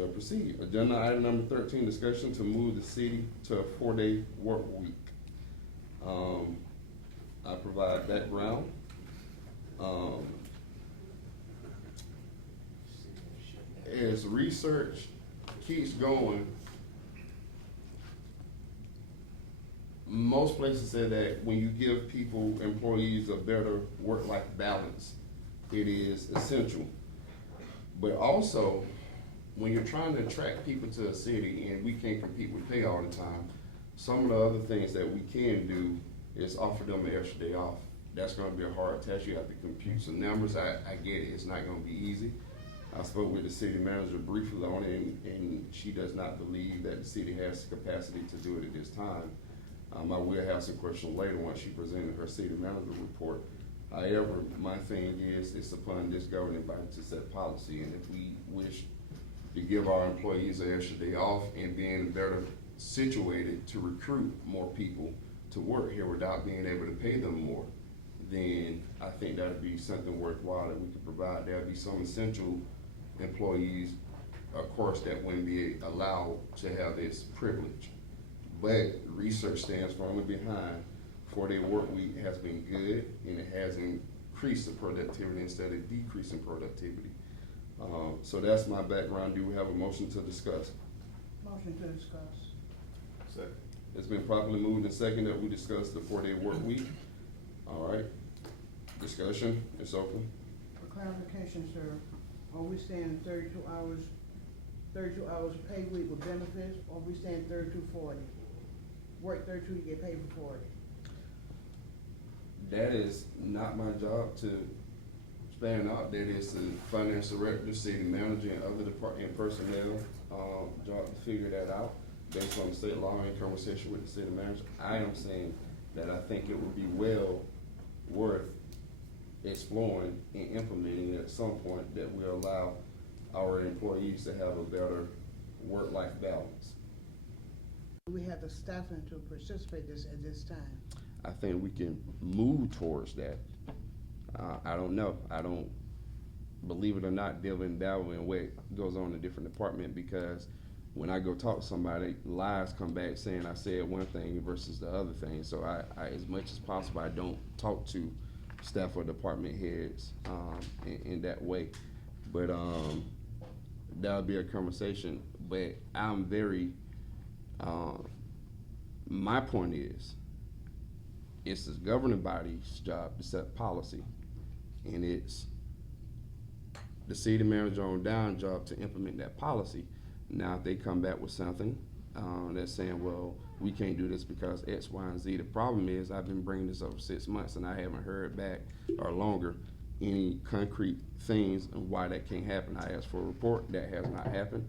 shall proceed. Agenda item number 13, discussion to move the city to a 4-day work week. I provide background. As research keeps going, most places say that when you give people, employees, a better work-life balance, it is essential. But also, when you're trying to attract people to a city, and we can't compete with pay all the time, some of the other things that we can do is offer them an extra day off. That's gonna be a hard task. You have to compute some numbers. I get it, it's not gonna be easy. I spoke with the city manager briefly on it, and she does not believe that the city has the capacity to do it at this time. I will have some questions later once she presented her city manager report. However, my thing is, it's upon this governing body to set policy, and if we wish to give our employees an extra day off and being better situated to recruit more people to work here without being able to pay them more, then I think that'd be something worthwhile that we could provide. There'll be some essential employees, of course, that wouldn't be allowed to have this privilege. But research stands firmly behind 4-day work week has been good, and it has increased the productivity instead of decreasing productivity. So that's my background. Do we have a motion to discuss? Motion to discuss. Second. It's been properly moved and second that we discuss the 4-day work week. All right, discussion is open. For clarification, sir, are we saying 32 hours paid week with benefits, or are we saying 32/40? Work 32, you get paid for 40. That is not my job to span out. That is the finance director, city manager, and other department personnel job to figure that out based on the state law in conversation with the city manager. I am saying that I think it would be well worth exploring and implementing at some point that will allow our employees to have a better work-life balance. We have the staffing to participate this at this time. I think we can move towards that. I don't know. I don't, believe it or not, dabble in what goes on in a different department, because when I go talk to somebody, lies come back saying I said one thing versus the other thing. So I as much as possible, I don't talk to staff or department heads in that way. But that'll be a conversation. But I'm very, my point is, it's the governing body's job to set policy, and it's the city manager on down job to implement that policy. Now, if they come back with something that's saying, well, we can't do this because X, Y, and Z. The problem is I've been bringing this over 6 months and I haven't heard back or longer any concrete things and why that can't happen. I asked for a report, that has not happened.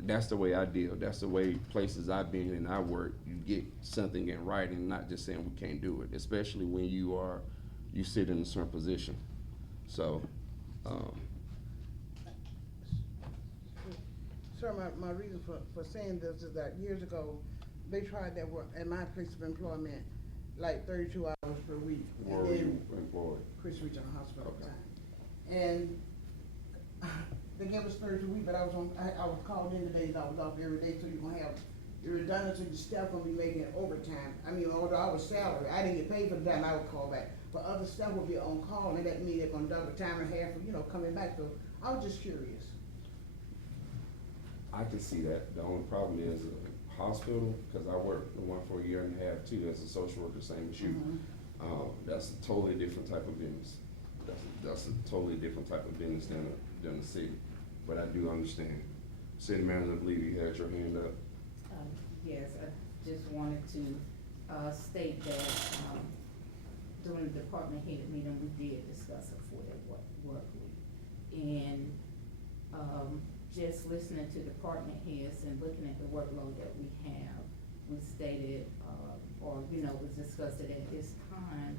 That's the way I deal. That's the way places I've been and I work, you get something in writing, not just saying we can't do it, especially when you sit in a certain position. So, Sir, my reason for saying this is that years ago, they tried that work at my place of employment, like 32 hours per week. where were you employed? Chris Regional Hospital at the Okay. time. And they gave us 32 weeks, but I was called in the days I was off every day, so you're gonna have the redundancy, the staff gonna be making overtime. I mean, although I was salary, I didn't get paid for the time I would call back. But other staff will be on call, and that means they're gonna double time and half, coming back. So I was just curious. I can see that. The only problem is a hospital, because I worked in one for a year and a half too as a social worker, same as you. That's a totally different type of business. That's a totally different type of business than the city. But I do understand. City manager, I believe you had your hand up. Yes, I just wanted to state that during the department head meeting, we did discuss a 4-day work week. And just listening to department heads and looking at the workload that we have, we stated, was discussed that at this time,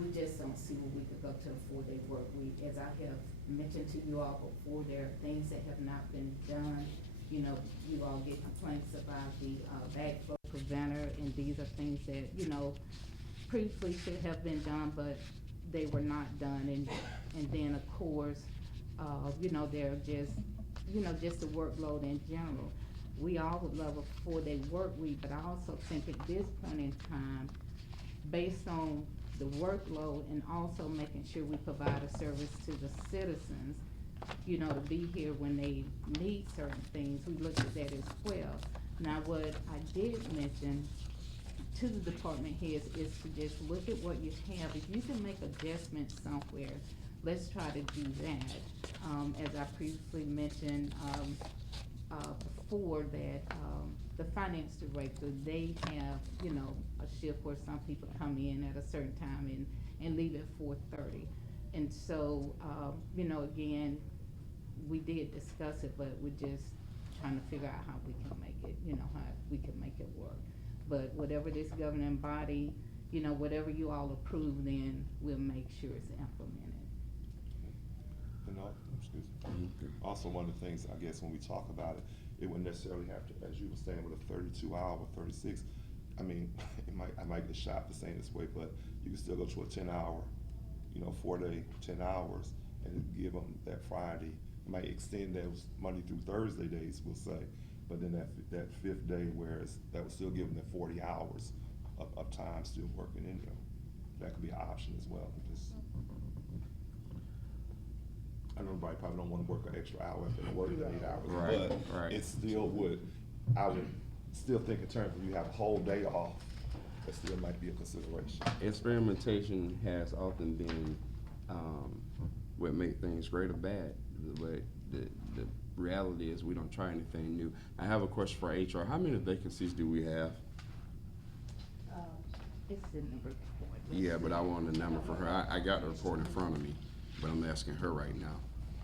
we just don't see where we could go to a 4-day work week. As I have mentioned to you all before, there are things that have not been done. You all get complaints about the backflow preventer, and these are things that, previously should have been done, but they were not done. And then, of course, there are just you know, just the workload in general. We all would love a 4-day work week, but I also think at this point in time, based on the workload and also making sure we provide a service to the citizens, you know, to be here when they need certain things, we look at that as well. Now, what I did mention to the department heads is to just look at what you have. If you can make adjustments somewhere, let's try to do that. As I previously mentioned, before that, the finance director, they have, you know, a shift where some people come in at a certain time and leave at 4:30. And so, you know, again, we did discuss it, but we're just trying to figure out how we can make it, you know, how we can make it work. But whatever this governing body, you know, whatever you all approve, then we'll make sure it's implemented. And excuse me. Also, one of the things, I guess, when we talk about it, it wouldn't necessarily have to, as you were saying, with a 32-hour or 36, I mean, I might get shot for saying this way, but you can still go to a 10-hour, you know, 4-day, 10 hours, and give them that Friday. You might extend those Monday through Thursday days, we'll say, but then that 5th day, whereas that would still give them the 40 hours of time still working in there. That could be an option as well. Just, I know everybody probably don't want to work an extra hour after they work the 8 hours, Right, but right. it still would, I would still think in terms of you have a whole day off, that still might be a consideration. Experimentation has often been what make things great or bad, but the reality is we don't try anything new. I have a question for HR. How many vacancies do we have? It's in the report. Yeah, but I want a number for her. I got the report in front of me, but I'm asking her right now.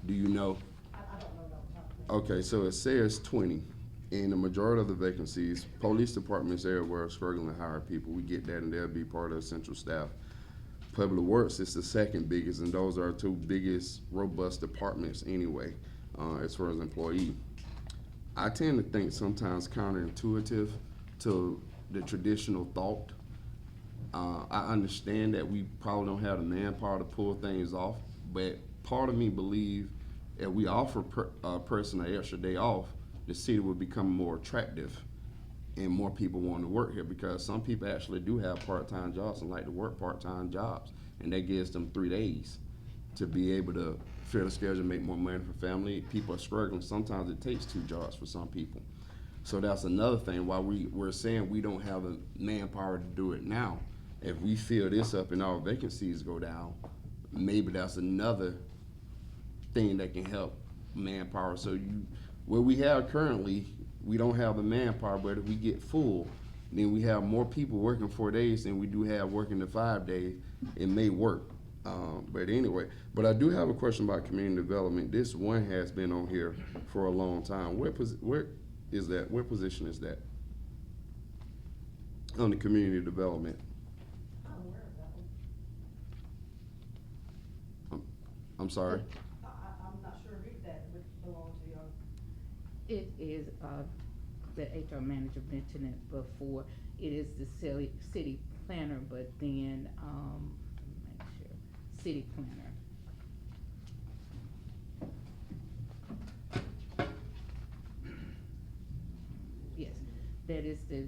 Do you know? I don't know that. Okay, so it says 20. In the majority of the vacancies, police departments everywhere are struggling to hire people. We get that, and they'll be part of the central staff. Public Works is the second biggest, and those are our two biggest robust departments anyway, as far as employee. I tend to think sometimes counterintuitive to the traditional thought. I understand that we probably don't have the manpower to pull things off, but part of me believe if we offer a person an extra day off, the city will become more attractive and more people want to work here, because some people actually do have part-time jobs and like to work part-time jobs, and that gives them 3 days to be able to fill the schedule, make more money for family. People are struggling. Sometimes it takes 2 jobs for some people. So that's another thing why we're saying we don't have the manpower to do it now. If we fill this up and our vacancies go down, maybe that's another thing that can help manpower. So what we have currently, we don't have the manpower, but if we get full, then we have more people working 4 days than we do have working the 5 days. It may work. But anyway, but I do have a question about community development. This one has been on here for a long time. Where is that? What position is that? On the community development. I'm aware of that one. I'm sorry? I'm not sure who that would belong to. It is, the HR manager mentioned it before, it is the city planner, but then, let me make sure, city planner. Yes, that is the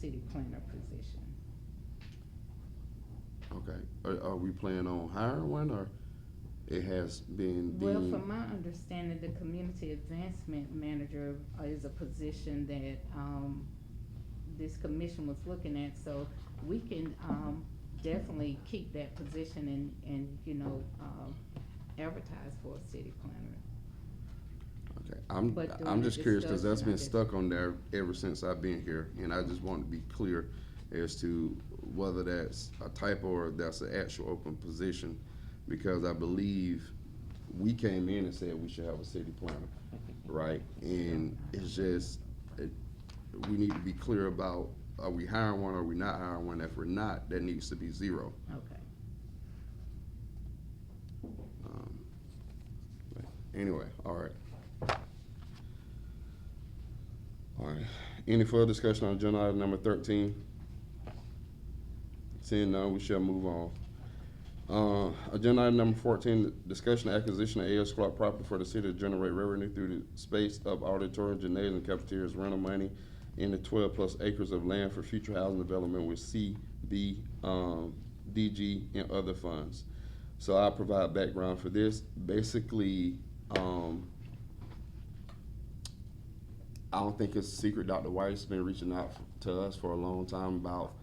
city planner position. Okay. Are we planning on hiring one, or it has been Well, deemed? from my understanding, the community advancement manager is a position that, this commission was looking at, so we can, definitely keep that position and, you know, advertise for a city planner. Okay, But during I'm the just curious, cause that's discussion, I been just- stuck on there ever since I've been here, and I just want to be clear as to whether that's a typo or that's an actual open position, because I believe we came in and said we should have a city planner, right? And it's just, we need to be clear about, are we hiring one or are we not hiring one? If we're not, that needs to be 0. Okay. But anyway, all right. All right, any further discussion on agenda item number 13? Seeing none, we shall move on. Agenda item number 14, discussion and acquisition of A.S. Clark property for the city to generate revenue through the space of auditorium, gymnasium, cafeterias, rental money in the 12+ acres of land for future housing development with CB, DG, and other funds. So I'll provide background for this. Basically, I don't think it's a secret. Dr. White's been reaching out to us for a long time about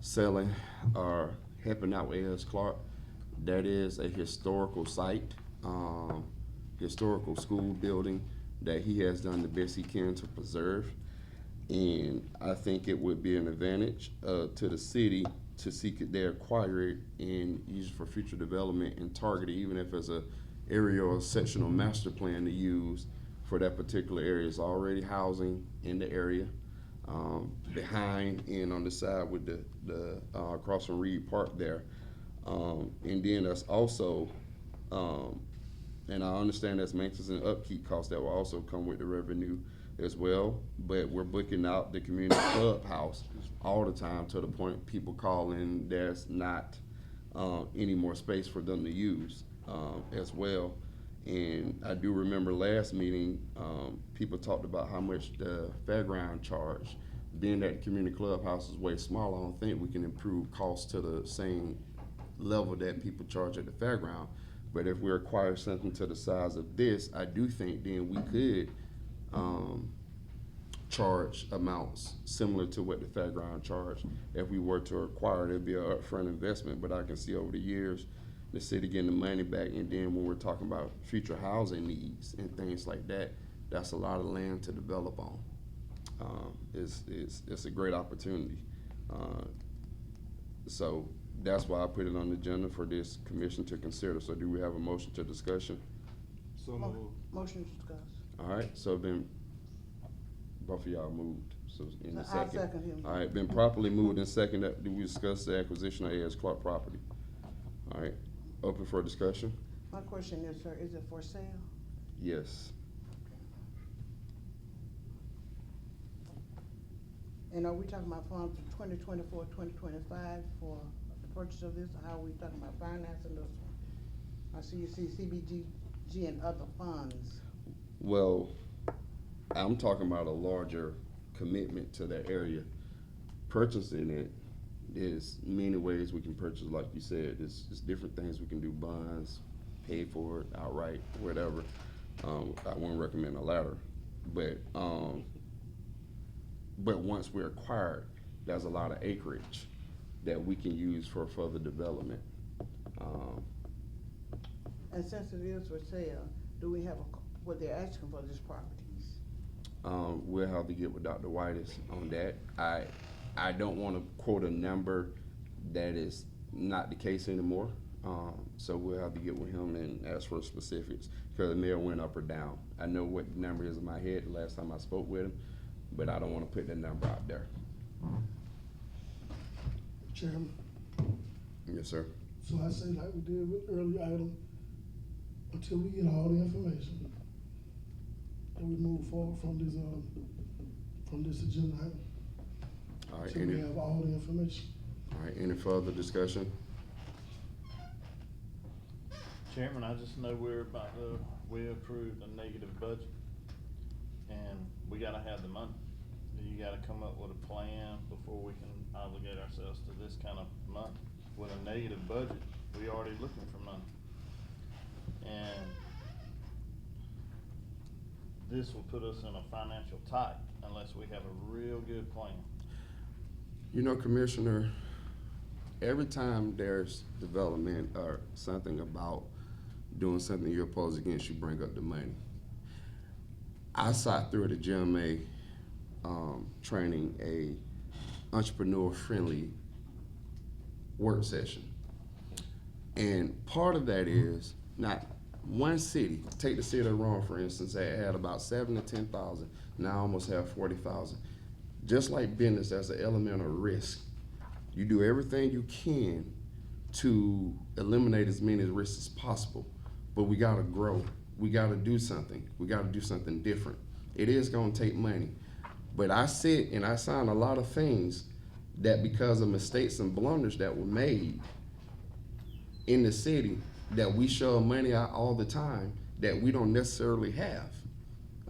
selling or helping out with A.S. Clark. That is a historical site, historical school building that he has done the best he can to preserve. And I think it would be an advantage to the city to seek it, they acquire it and use it for future development and target it, even if it's a area or sectional master plan to use for that particular area. It's already housing in the area, behind and on the side with the across from Reed Park there. And then that's also, and I understand that's maintenance and upkeep costs that will also come with the revenue as well, but we're booking out the community clubhouse all the time to the point people call in, there's not any more space for them to use as well. And I do remember last meeting, people talked about how much the fairground charge. Being that the community clubhouse is way small, I don't think we can improve costs to the same level that people charge at the fairground. But if we acquire something to the size of this, I do think then we could charge amounts similar to what the fairground charged. If we were to acquire it, it'd be an upfront investment, but I can see over the years the city getting the money back. And then when we're talking about future housing needs and things like that, that's a lot of land to develop on. It's a great opportunity. So that's why I put it on the agenda for this commission to consider. So do we have a motion to discussion? So moved. Motion to discuss. All right, so then both of y'all moved, so in a I second. second him. All right, been properly moved and second, that do we discuss the acquisition of A.S. Clark property? All right, open for discussion? My question is, sir, is it for sale? Yes. And are we talking about funds for 2024, 2025 for the purchase of this, or how are we talking about financing this one? I see you see CBG and other funds. Well, I'm talking about a larger commitment to that area. Purchasing it is many ways we can purchase, like you said. It's different things we can do, bonds, pay for it outright, whatever. I wouldn't recommend a latter, but once we're acquired, there's a lot of acreage that we can use for further development. And since it is for sale, do we have what they're asking for this properties? We'll have to get with Dr. Whitus on that. I don't want to quote a number that is not the case anymore. So we'll have to get with him and ask for specifics, because it may have went up or down. I know what the number is in my head the last time I spoke with him, but I don't want to put that number out there. Chairman, Yes, sir. so I say like we did with the earlier item, until we get all the information, and we move forward from this agenda item, All right, until we have all the information. all right, any further discussion? Chairman, I just know we approved a negative budget, and we gotta have the money. You gotta come up with a plan before we can obligate ourselves to this kind of money. With a negative budget, we already looking for money. And this will put us in a financial tight unless we have a real good plan. You know, Commissioner, every time there's development or something about doing something you're opposed against, you bring up the money. I sat through the GMA training, a entrepreneur-friendly work session. And part of that is not one city, take the city of Rome, for instance, that had about 7 to 10,000, now almost have 40,000. Just like business, there's an element of risk. You do everything you can to eliminate as many risks as possible, but we gotta grow. We gotta do something. We gotta do something different. It is gonna take money, but I sit and I sign a lot of things that because of mistakes and blunders that were made in the city that we shove money out all the time that we don't necessarily have.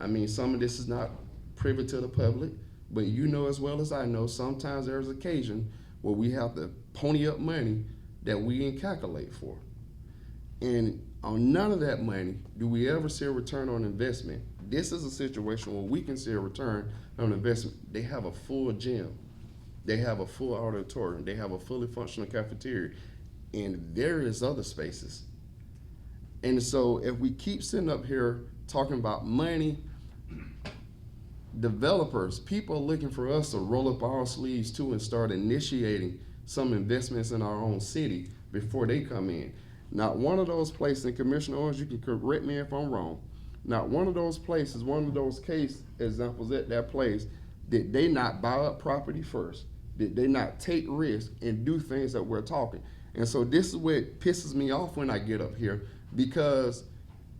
I mean, some of this is not privy to the public, but you know as well as I know, sometimes there's occasion where we have to pony up money that we didn't calculate for. And on none of that money do we ever see a return on investment. This is a situation where we can see a return on investment. They have a full gym. They have a full auditorium. They have a fully functional cafeteria. And various other spaces. And so if we keep sitting up here talking about money, developers, people are looking for us to roll up our sleeves too and start initiating some investments in our own city before they come in. Not one of those places, and Commissioner Owens, you can correct me if I'm wrong, not one of those places, one of those case examples at that place, did they not buy up property first? Did they not take risks and do things that we're talking? And so this is what pisses me off when I get up here, because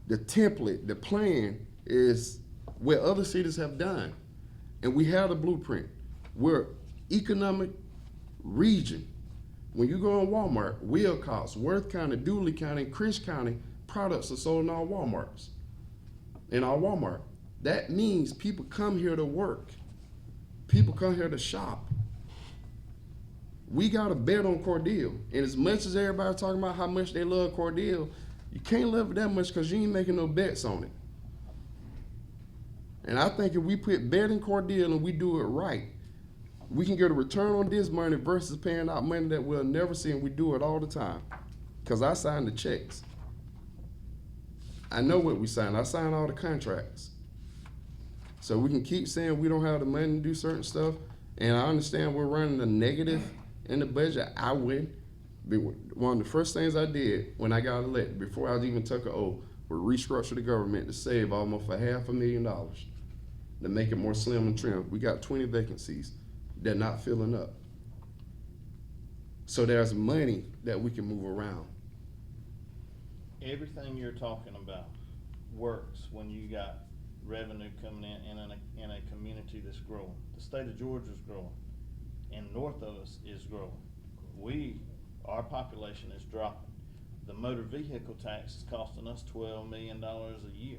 the template, the plan is what other cities have done. And we have the blueprint. We're economic region. When you go in Walmart, Wilcox, Worth County, Dooley County, and Crisp County, products are sold in our Walmarts. In our Walmart. That means people come here to work. People come here to shop. We got a bet on Cordele. And as much as everybody's talking about how much they love Cordele, you can't love it that much because you ain't making no bets on it. And I think if we put bet in Cordele and we do it right, we can get a return on this money versus paying out money that we'll never see, and we do it all the time. Because I sign the checks. I know what we sign. I sign all the contracts. So we can keep saying we don't have the money to do certain stuff. And I understand we're running a negative in the budget. I win. One of the first things I did when I got elected, before I even took an oath, was restructure the government to save almost $500,000 to make it more slim and trim. We got 20 vacancies. They're not filling up. So there's money that we can move around. Everything you're talking about works when you got revenue coming in a community that's growing. The state of Georgia is growing, and north of us is growing. Our population is dropping. The motor vehicle tax is costing us $12 million a year.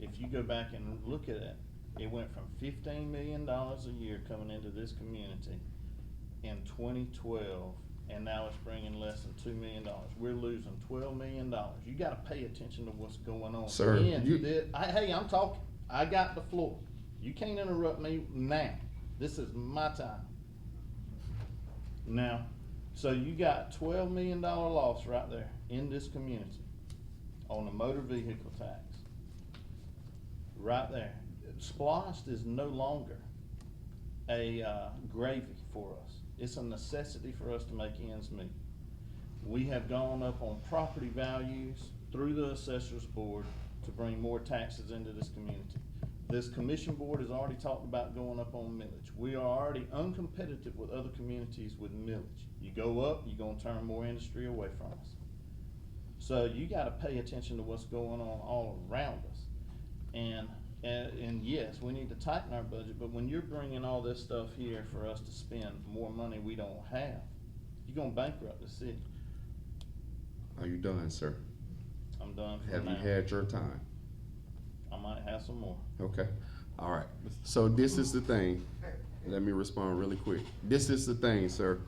If you go back and look at it, it went from $15 million a year coming into this community in 2012, and now it's bringing less than $2 million. We're losing $12 million. You got to pay attention to what's going on. Sir, hey, I'm talking. I got the floor. You can't interrupt me now. This is my time. Now, so you got $12 million loss right there in this community on the motor vehicle tax. Right there. Splost is no longer a gravy for us. It's a necessity for us to make ends meet. We have gone up on property values through the assessors board to bring more taxes into this community. This commission board has already talked about going up on millage. We are already uncompetitive with other communities with millage. You go up, you're gonna turn more industry away from us. So you gotta pay attention to what's going on all around us. And yes, we need to tighten our budget, but when you're bringing all this stuff here for us to spend more money we don't have, you're gonna bankrupt the city. Are you done, sir? I'm done for Have now. you had your time? I might have some more. Okay, all right. So this is the thing. Let me respond really quick. This is the thing, sir.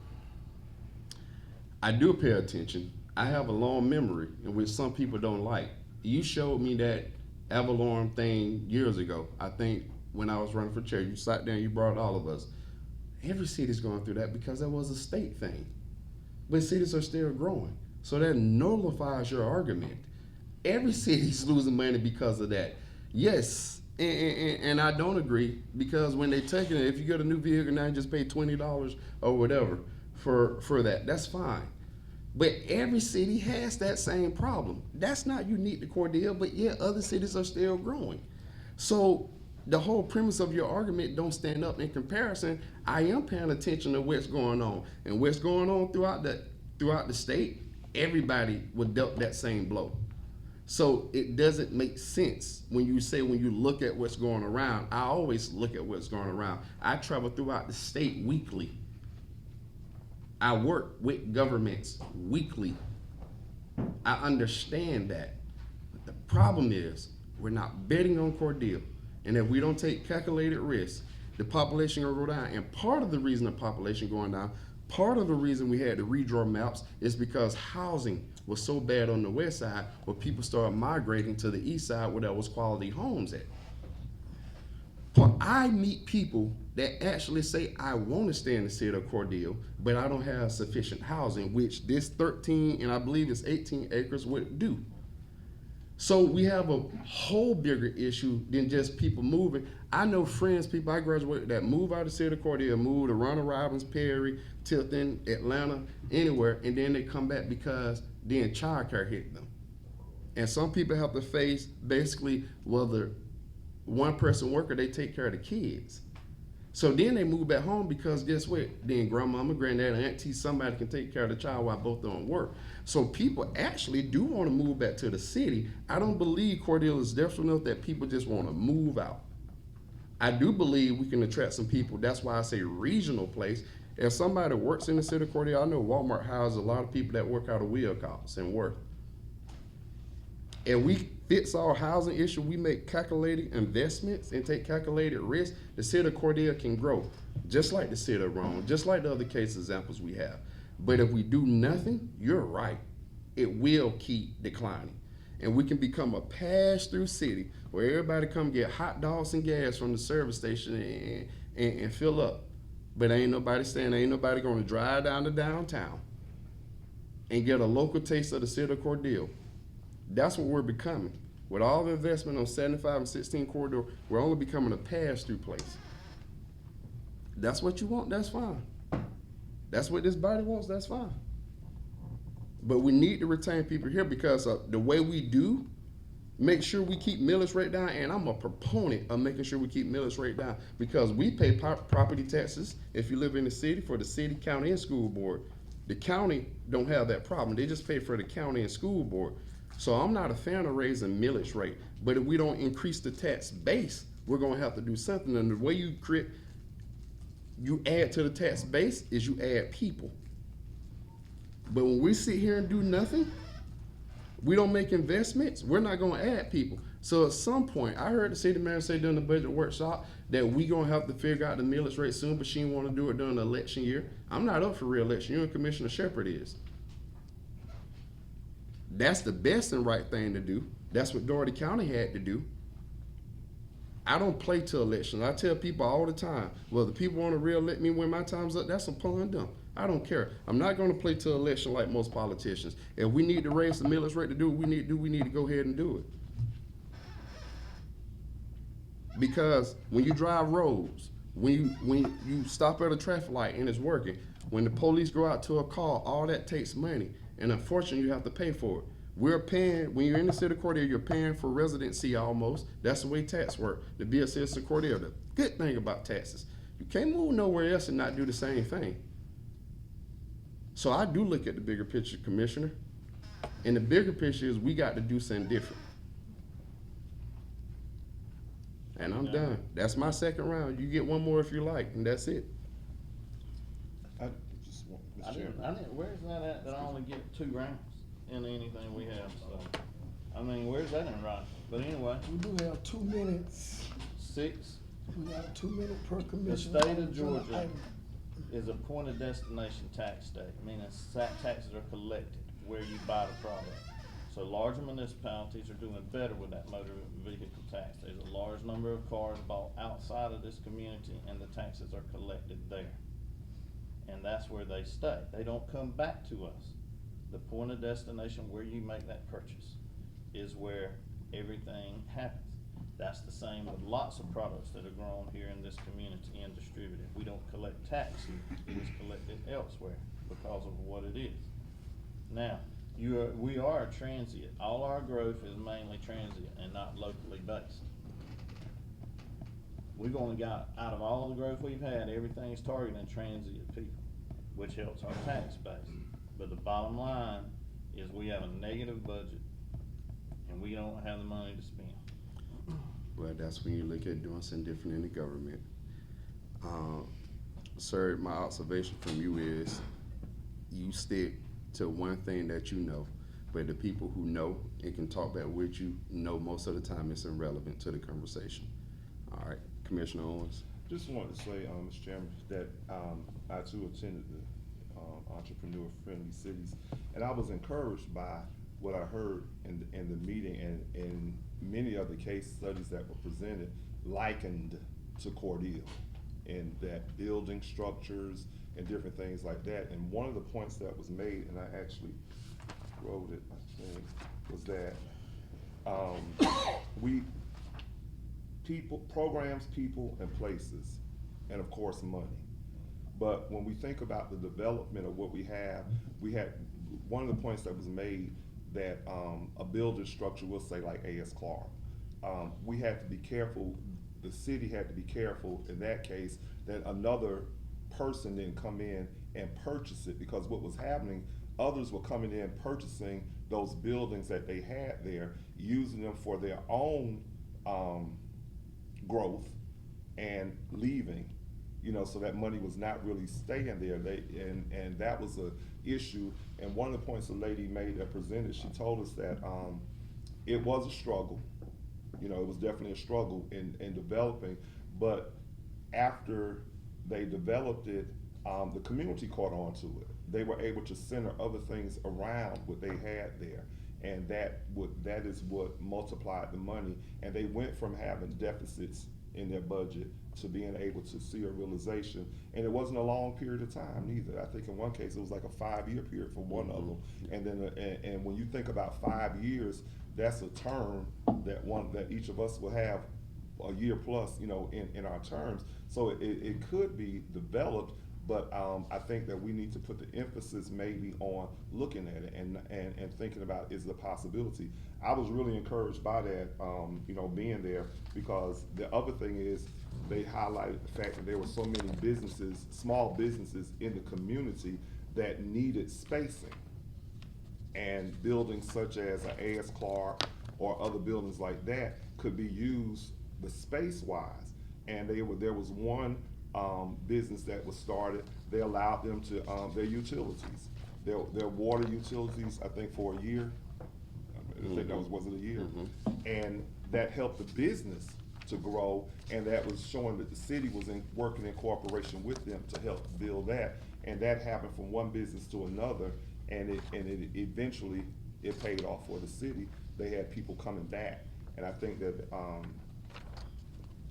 I do pay attention. I have a long memory, in which some people don't like. You showed me that Avalon thing years ago. I think when I was running for chair, you sat down, you brought all of us. Every city's going through that because that was a state thing. But cities are still growing. So that nullifies your argument. Every city's losing money because of that. Yes, and I don't agree, because when they take it, if you get a new vehicle now, you just pay $20 or whatever for that. That's fine. But every city has that same problem. That's not unique to Cordele, but yet other cities are still growing. So the whole premise of your argument don't stand up in comparison. I am paying attention to what's going on. And what's going on throughout the state, everybody was dealt that same blow. So it doesn't make sense when you look at what's going around. I always look at what's going around. I travel throughout the state weekly. I work with governments weekly. I understand that. But the problem is, we're not betting on Cordele. And if we don't take calculated risks, the population will go down. And part of the reason the population going down, part of the reason we had to redraw maps is because housing was so bad on the west side where people started migrating to the east side where there was quality homes at. But I meet people that actually say, I want to stay in the city of Cordele, but I don't have sufficient housing, which this 13 and I believe it's 18 acres would do. So we have a whole bigger issue than just people moving. I know friends, people I graduated that move out of the city of Cordele, move to Ronald Robbins, Perry, Tilton, Atlanta, anywhere, and then they come back because then childcare hit them. And some people have to face basically whether one person work or they take care of the kids. So then they move back home because guess what? Then grandmama, granddad, auntie, somebody can take care of the child while both of them work. So people actually do want to move back to the city. I don't believe Cordele is desperate enough that people just want to move out. I do believe we can attract some people. That's why I say regional place. If somebody works in the city of Cordele, I know Walmart hires a lot of people that work out of Wilcox and Worth. If we fix our housing issue, we make calculated investments and take calculated risks, the city of Cordele can grow, just like the city of Rome, just like the other case examples we have. But if we do nothing, you're right, it will keep declining. And we can become a pass-through city where everybody come get hot dogs and gas from the service station and fill up. But ain't nobody saying, ain't nobody gonna drive down to downtown and get a local taste of the city of Cordele. That's what we're becoming. With all the investment on 75 and 16 corridor, we're only becoming a pass-through place. That's what you want, that's fine. That's what this body wants, that's fine. But we need to retain people here because the way we do, make sure we keep millage rate down, and I'm a proponent of making sure we keep millage rate down because we pay property taxes if you live in the city for the city, county, and school board. The county don't have that problem. They just pay for the county and school board. So I'm not a fan of raising millage rate, but if we don't increase the tax base, we're gonna have to do something. And the way you add to the tax base is you add people. But when we sit here and do nothing, we don't make investments, we're not gonna add people. So at some point, I heard the city manager say during the budget workshop that we gonna have to figure out the millage rate soon, but she didn't wanna do it during the election year. I'm not up for re-election, you and Commissioner Shepherd is. That's the best and right thing to do. That's what Doherty County had to do. I don't play to elections. I tell people all the time, well, the people want to re-elect me when my time's up, that's upon them. I don't care. I'm not going to play to election like most politicians. If we need to raise the millage rate to do what we need to do, we need to go ahead and do it. Because when you drive roads, when you stop at a traffic light and it's working, when the police go out to a call, all that takes money. And unfortunately, you have to pay for it. We're paying, when you're in the city of Cordele, you're paying for residency almost. That's the way tax work. To be a citizen of Cordele, the good thing about taxes, you can't move nowhere else and not do the same thing. So I do look at the bigger picture, Commissioner. And the bigger picture is we got to do something different. And I'm done. That's my second round. You get one more if you like, and that's it. I just want, I Mr. Chairman. didn't, where's that at that I only get 2 rounds in anything we have, so, I mean, where's that in writing? But anyway, We do have 2 minutes. 6, We got 2 minutes per the commission. state of Georgia is a point of destination tax state, meaning taxes are collected where you buy the product. So larger municipalities are doing better with that motor vehicle tax. There's a large number of cars bought outside of this community and the taxes are collected there. And that's where they stay. They don't come back to us. The point of destination where you make that purchase is where everything happens. That's the same with lots of products that are grown here in this community and distributed. We don't collect tax here, we collect it elsewhere because of what it is. Now, we are transient. All our growth is mainly transient and not locally based. We've only got, out of all the growth we've had, everything's targeting transient people, which helps our tax base. But the bottom line is we have a negative budget and we don't have the money to spend. Well, that's when you look at doing something different in the government. Sir, my observation from you is you stick to one thing that you know. But the people who know and can talk back with you know most of the time it's irrelevant to the conversation. All right, Commissioner Owens. Just wanted to say, Mr. Chairman, that I too attended the Entrepreneur Friendly Cities, and I was encouraged by what I heard in the meeting, and many of the case studies that were presented likened to Cordele, in that building structures and different things like that. And one of the points that was made, and I actually wrote it, I think, was that programs, people, and places, and of course, money. But when we think about the development of what we had one of the points that was made that a building structure, we'll say like A.S. Clark, we had to be careful, the city had to be careful in that case that another person didn't come in and purchase it, because what was happening, others were coming in purchasing those buildings that they had there, using them for their own growth and leaving, so that money was not really staying there. And that was a issue. And one of the points the lady made that presented, she told us that it was a struggle. It was definitely a struggle in developing, but after they developed it, the community caught on to it. They were able to center other things around what they had there, and that is what multiplied the money. And they went from having deficits in their budget to being able to see a realization. And it wasn't a long period of time neither. I think in one case it was like a 5-year period for one of them. And then and when you think about 5 years, that's a term that each of us will have a year plus, in our terms. So it could be developed, but I think that we need to put the emphasis maybe on looking at it and thinking about is the possibility. I was really encouraged by that, being there, because the other thing is they highlighted the fact that there were so many businesses, small businesses in the community that needed spacing. And buildings such as an A.S. Clark or other buildings like that could be used the space-wise. And there was one business that was started. They allowed them to their utilities, their water utilities, I think for a year. I think that was it a year? And that helped the business to grow, and that was showing that the city was working in cooperation with them to help build that. And that happened from one business to another, and it eventually it paid off for the city. They had people coming back, and I think that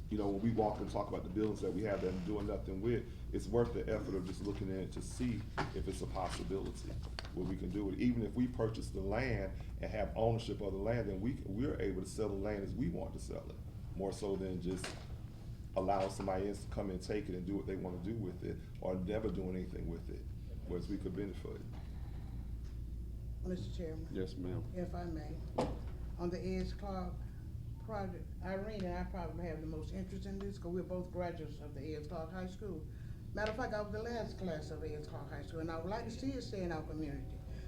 when we walk and talk about the buildings that we have that I'm doing nothing with, it's worth the effort of just looking at it to see if it's a possibility where we can do it. Even if we purchase the land and have ownership of the land, then we're able to sell the land as we want to sell it, more so than just allowing somebody else to come and take it and do what they want to do with it, or never doing anything with it, whereas we could benefit. Mr. Chairman. Yes, ma'am. If I may, on the A.S. Clark project, Irene and I probably have the most interest in this, because we're both graduates of the A.S. Clark High School. Matter of fact, I was the last class of A.S. Clark High School, and I would like to see it stay in our community.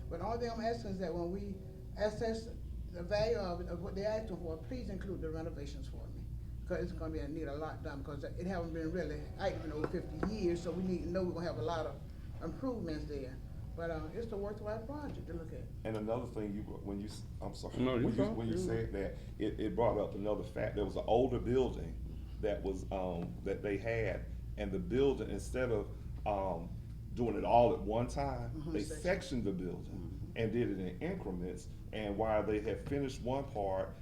But all I'm asking is that when we assess the value of what they're asking for, please include the renovations for me, because it's gonna need a lot done, because it haven't been really active in over 50 years, so we need to know we're gonna have a lot of improvements there. But it's a worthwhile project to look at. And another thing, I'm sorry, No, when you said that, it brought up another fact. There was an older building that was that they had, and the building, instead of doing it all at one time, they sectioned the building and did it in increments. And while they had finished one part,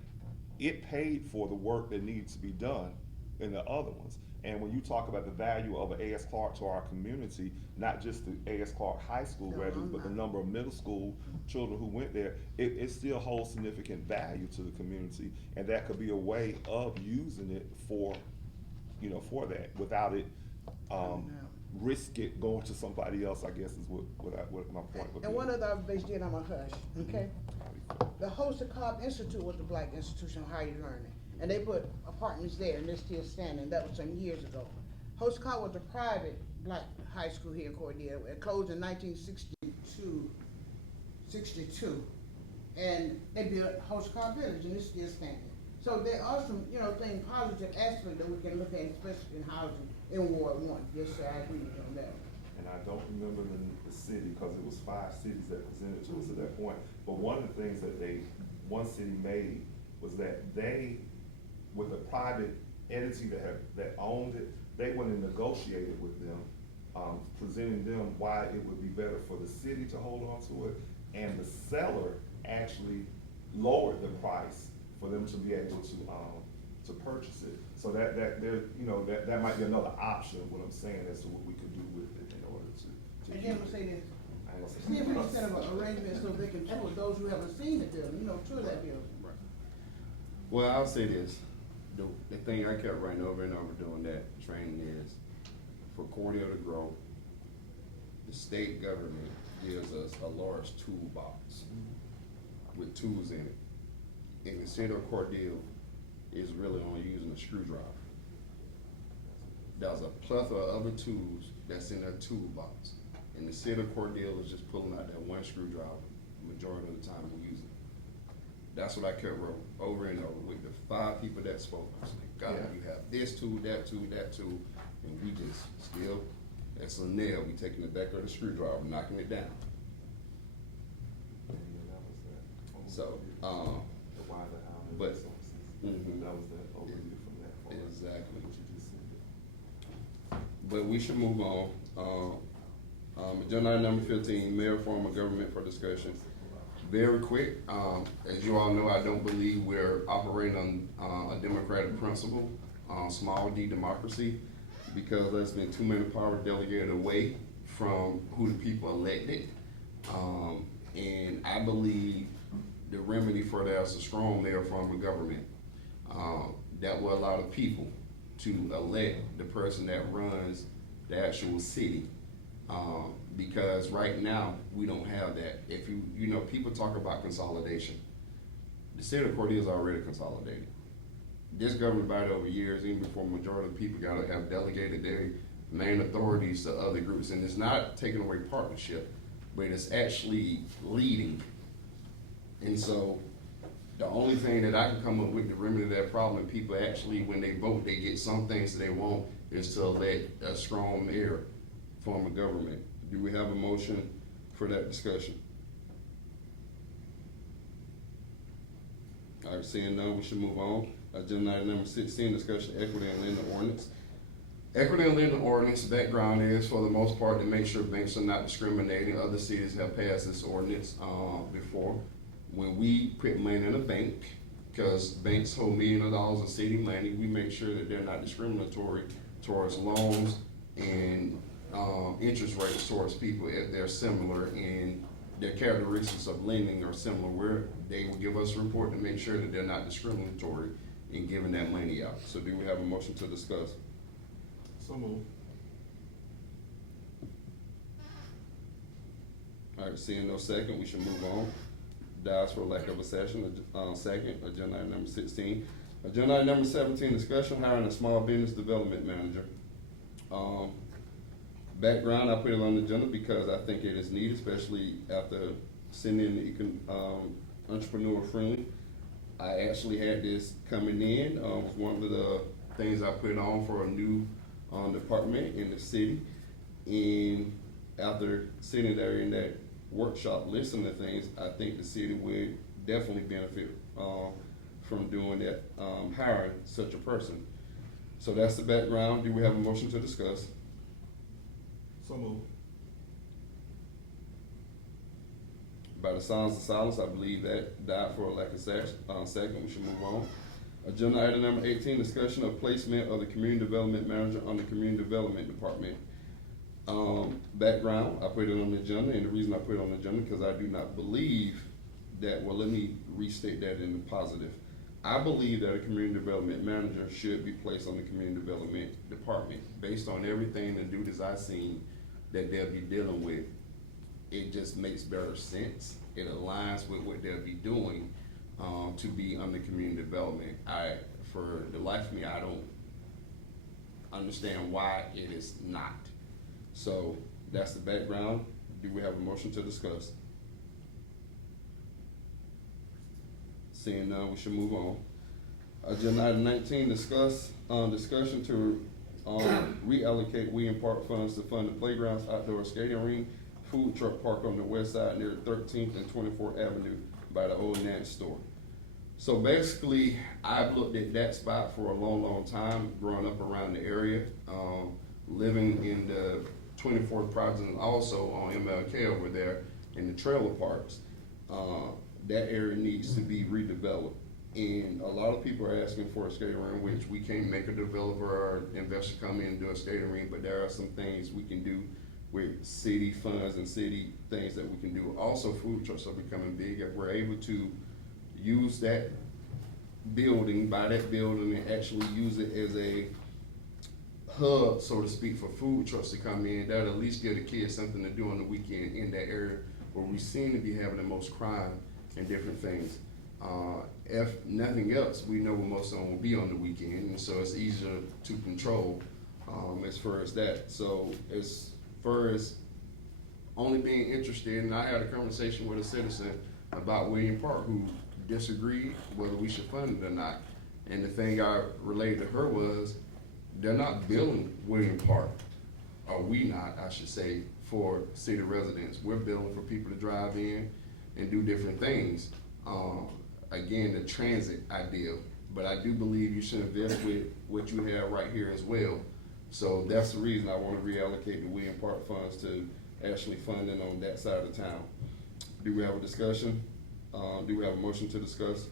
it paid for the work that needed to be done in the other ones. And when you talk about the value of an A.S. Clark to our community, not just the A.S. Clark High School graduates, but the number of middle school children who went there, it still holds significant value to the community. And that could be a way of using it for that, without it risk it going to somebody else, I guess is what my point would be. And one other observation, then I'm a hush, okay? The Host Cobb Institute was the black institution of higher learning, and they put apartments there, and they're still standing. That was some years ago. Host Cobb was a private black high school here in Cordele. It closed in 1962, and they built Host Cobb Village, and it's still standing. So there are some, positive aspects that we can look at, especially in housing in Ward 1. Yes, sir, I agree with you on that. and I don't remember the city, because it was 5 cities that presented to us at that point. But one of the things that one city made was that they, with a private entity that owned it, they went and negotiated with them, presenting them why it would be better for the city to hold on to it, and the seller actually lowered the price for them to be able to purchase it. So that there, that might be another option, what I'm saying, as to what we could do with it in order to. And then we'll say this, I ain't see if we can gonna say- set up an arrangement so they can tour those who haven't seen the building, tour that building. Well, I'll say this, the thing I kept writing over and over doing that training is, for Cordele to grow, the state government gives us a large toolbox with tools in it. And the city of Cordele is really only using a screwdriver. There's a plethora of other tools that's in that toolbox. And the city of Cordele is just pulling out that one screwdriver, the majority of the time we use it. That's what I kept wrote over and over with the 5 people that spoke. I was like, God, Yeah. you have this tool, that tool, that tool, and we just still, that's a nail, we taking the back of the screwdriver, knocking it down. And then that was that. So, The why, the how, and the but- resources. Mhm. That was that overview from that part. Exactly. What you just said. But we should move on. Agenda item number 15, mayor form of government for discussion. Very quick, as you all know, I don't believe we're operating on a democratic principle, small d democracy, because there's been too many power delegated away from who the people elected. And I believe the remedy for that is a strong mayor form of government. That will allow the people to elect the person that runs the actual city. Because right now, we don't have that. If people talk about consolidation. The city of Cordele is already consolidated. This government body over years, even before the majority of the people gotta have delegated their main authorities to other groups. And it's not taking away partnership, but it's actually leading. And so, the only thing that I can come up with to remedy that problem, and people actually, when they vote, they get some things that they want, is to elect a strong mayor form of government. Do we have a motion for that discussion? All right, seeing none, we should move on. Agenda item number 16, discussion equity and lending ordinance. Equity and lending ordinance background is, for the most part, to make sure banks are not discriminating. Other cities have passed this ordinance before. When we put money in a bank, because banks hold millions of dollars of city money, we make sure that they're not discriminatory towards loans and interest rates towards people if they're similar and their characteristics of lending are similar, where they will give us a report to make sure that they're not discriminatory in giving that money out. So do we have a motion to discuss? So move. All right, seeing no second, we should move on. Dies for lack of a second, agenda item number 16. Agenda item number 17, discussion hiring a small business development manager. Background, I put it on the agenda because I think it is needed, especially after sending the entrepreneur friendly. I actually had this coming in, was one of the things I put on for a new department in the city. And after sitting there in that workshop listening to things, I think the city would definitely benefit from doing that, hiring such a person. So that's the background. Do we have a motion to discuss? So move. By the sounds of silence, I believe that died for a lack of second. We should move on. Agenda item number 18, discussion of placement of the community development manager on the community development department. Background, I put it on the agenda, and the reason I put it on the agenda, because I do not believe that, well, let me restate that in the positive. I believe that a community development manager should be placed on the community development department. Based on everything the duties I've seen that they'll be dealing with, it just makes better sense. It aligns with what they'll be doing, to be under community development. For the life of me, I don't understand why it is not. So that's the background. Do we have a motion to discuss? Seeing none, we should move on. Agenda item 19, discussion to Reallocate William Park funds to fund the playgrounds, outdoor skating rink, food truck park on the west side near 13th and 24th Avenue by the old Nance store. So basically, I've looked at that spot for a long, long time, growing up around the area, living in the 24th project and also on MLK over there in the trailer parks. That area needs to be redeveloped. And a lot of people are asking for a skating rink, which we can't make a developer or investor come in and do a skating rink, but there are some things we can do with city funds and city things that we can do. Also, food trucks are becoming big. If we're able to use that building, buy that building and actually use it as a hub, so to speak, for food trucks to come in, that'll at least give the kids something to do on the weekend in that area where we seem to be having the most crime and different things. If nothing else, we know where most of them will be on the weekend, and so it's easier to control as far as that. So as far as only being interested, and I had a conversation with a citizen about William Park who disagreed whether we should fund it or not. And the thing I relayed to her was, they're not billing William Park, or we not, I should say, for city residents. We're billing for people to drive in and do different things. Again, the transit ideal, but I do believe you should invest with what you have right here as well. So that's the reason I want to reallocate the William Park funds to actually funding on that side of the town. Do we have a discussion? Do we have a motion to discuss?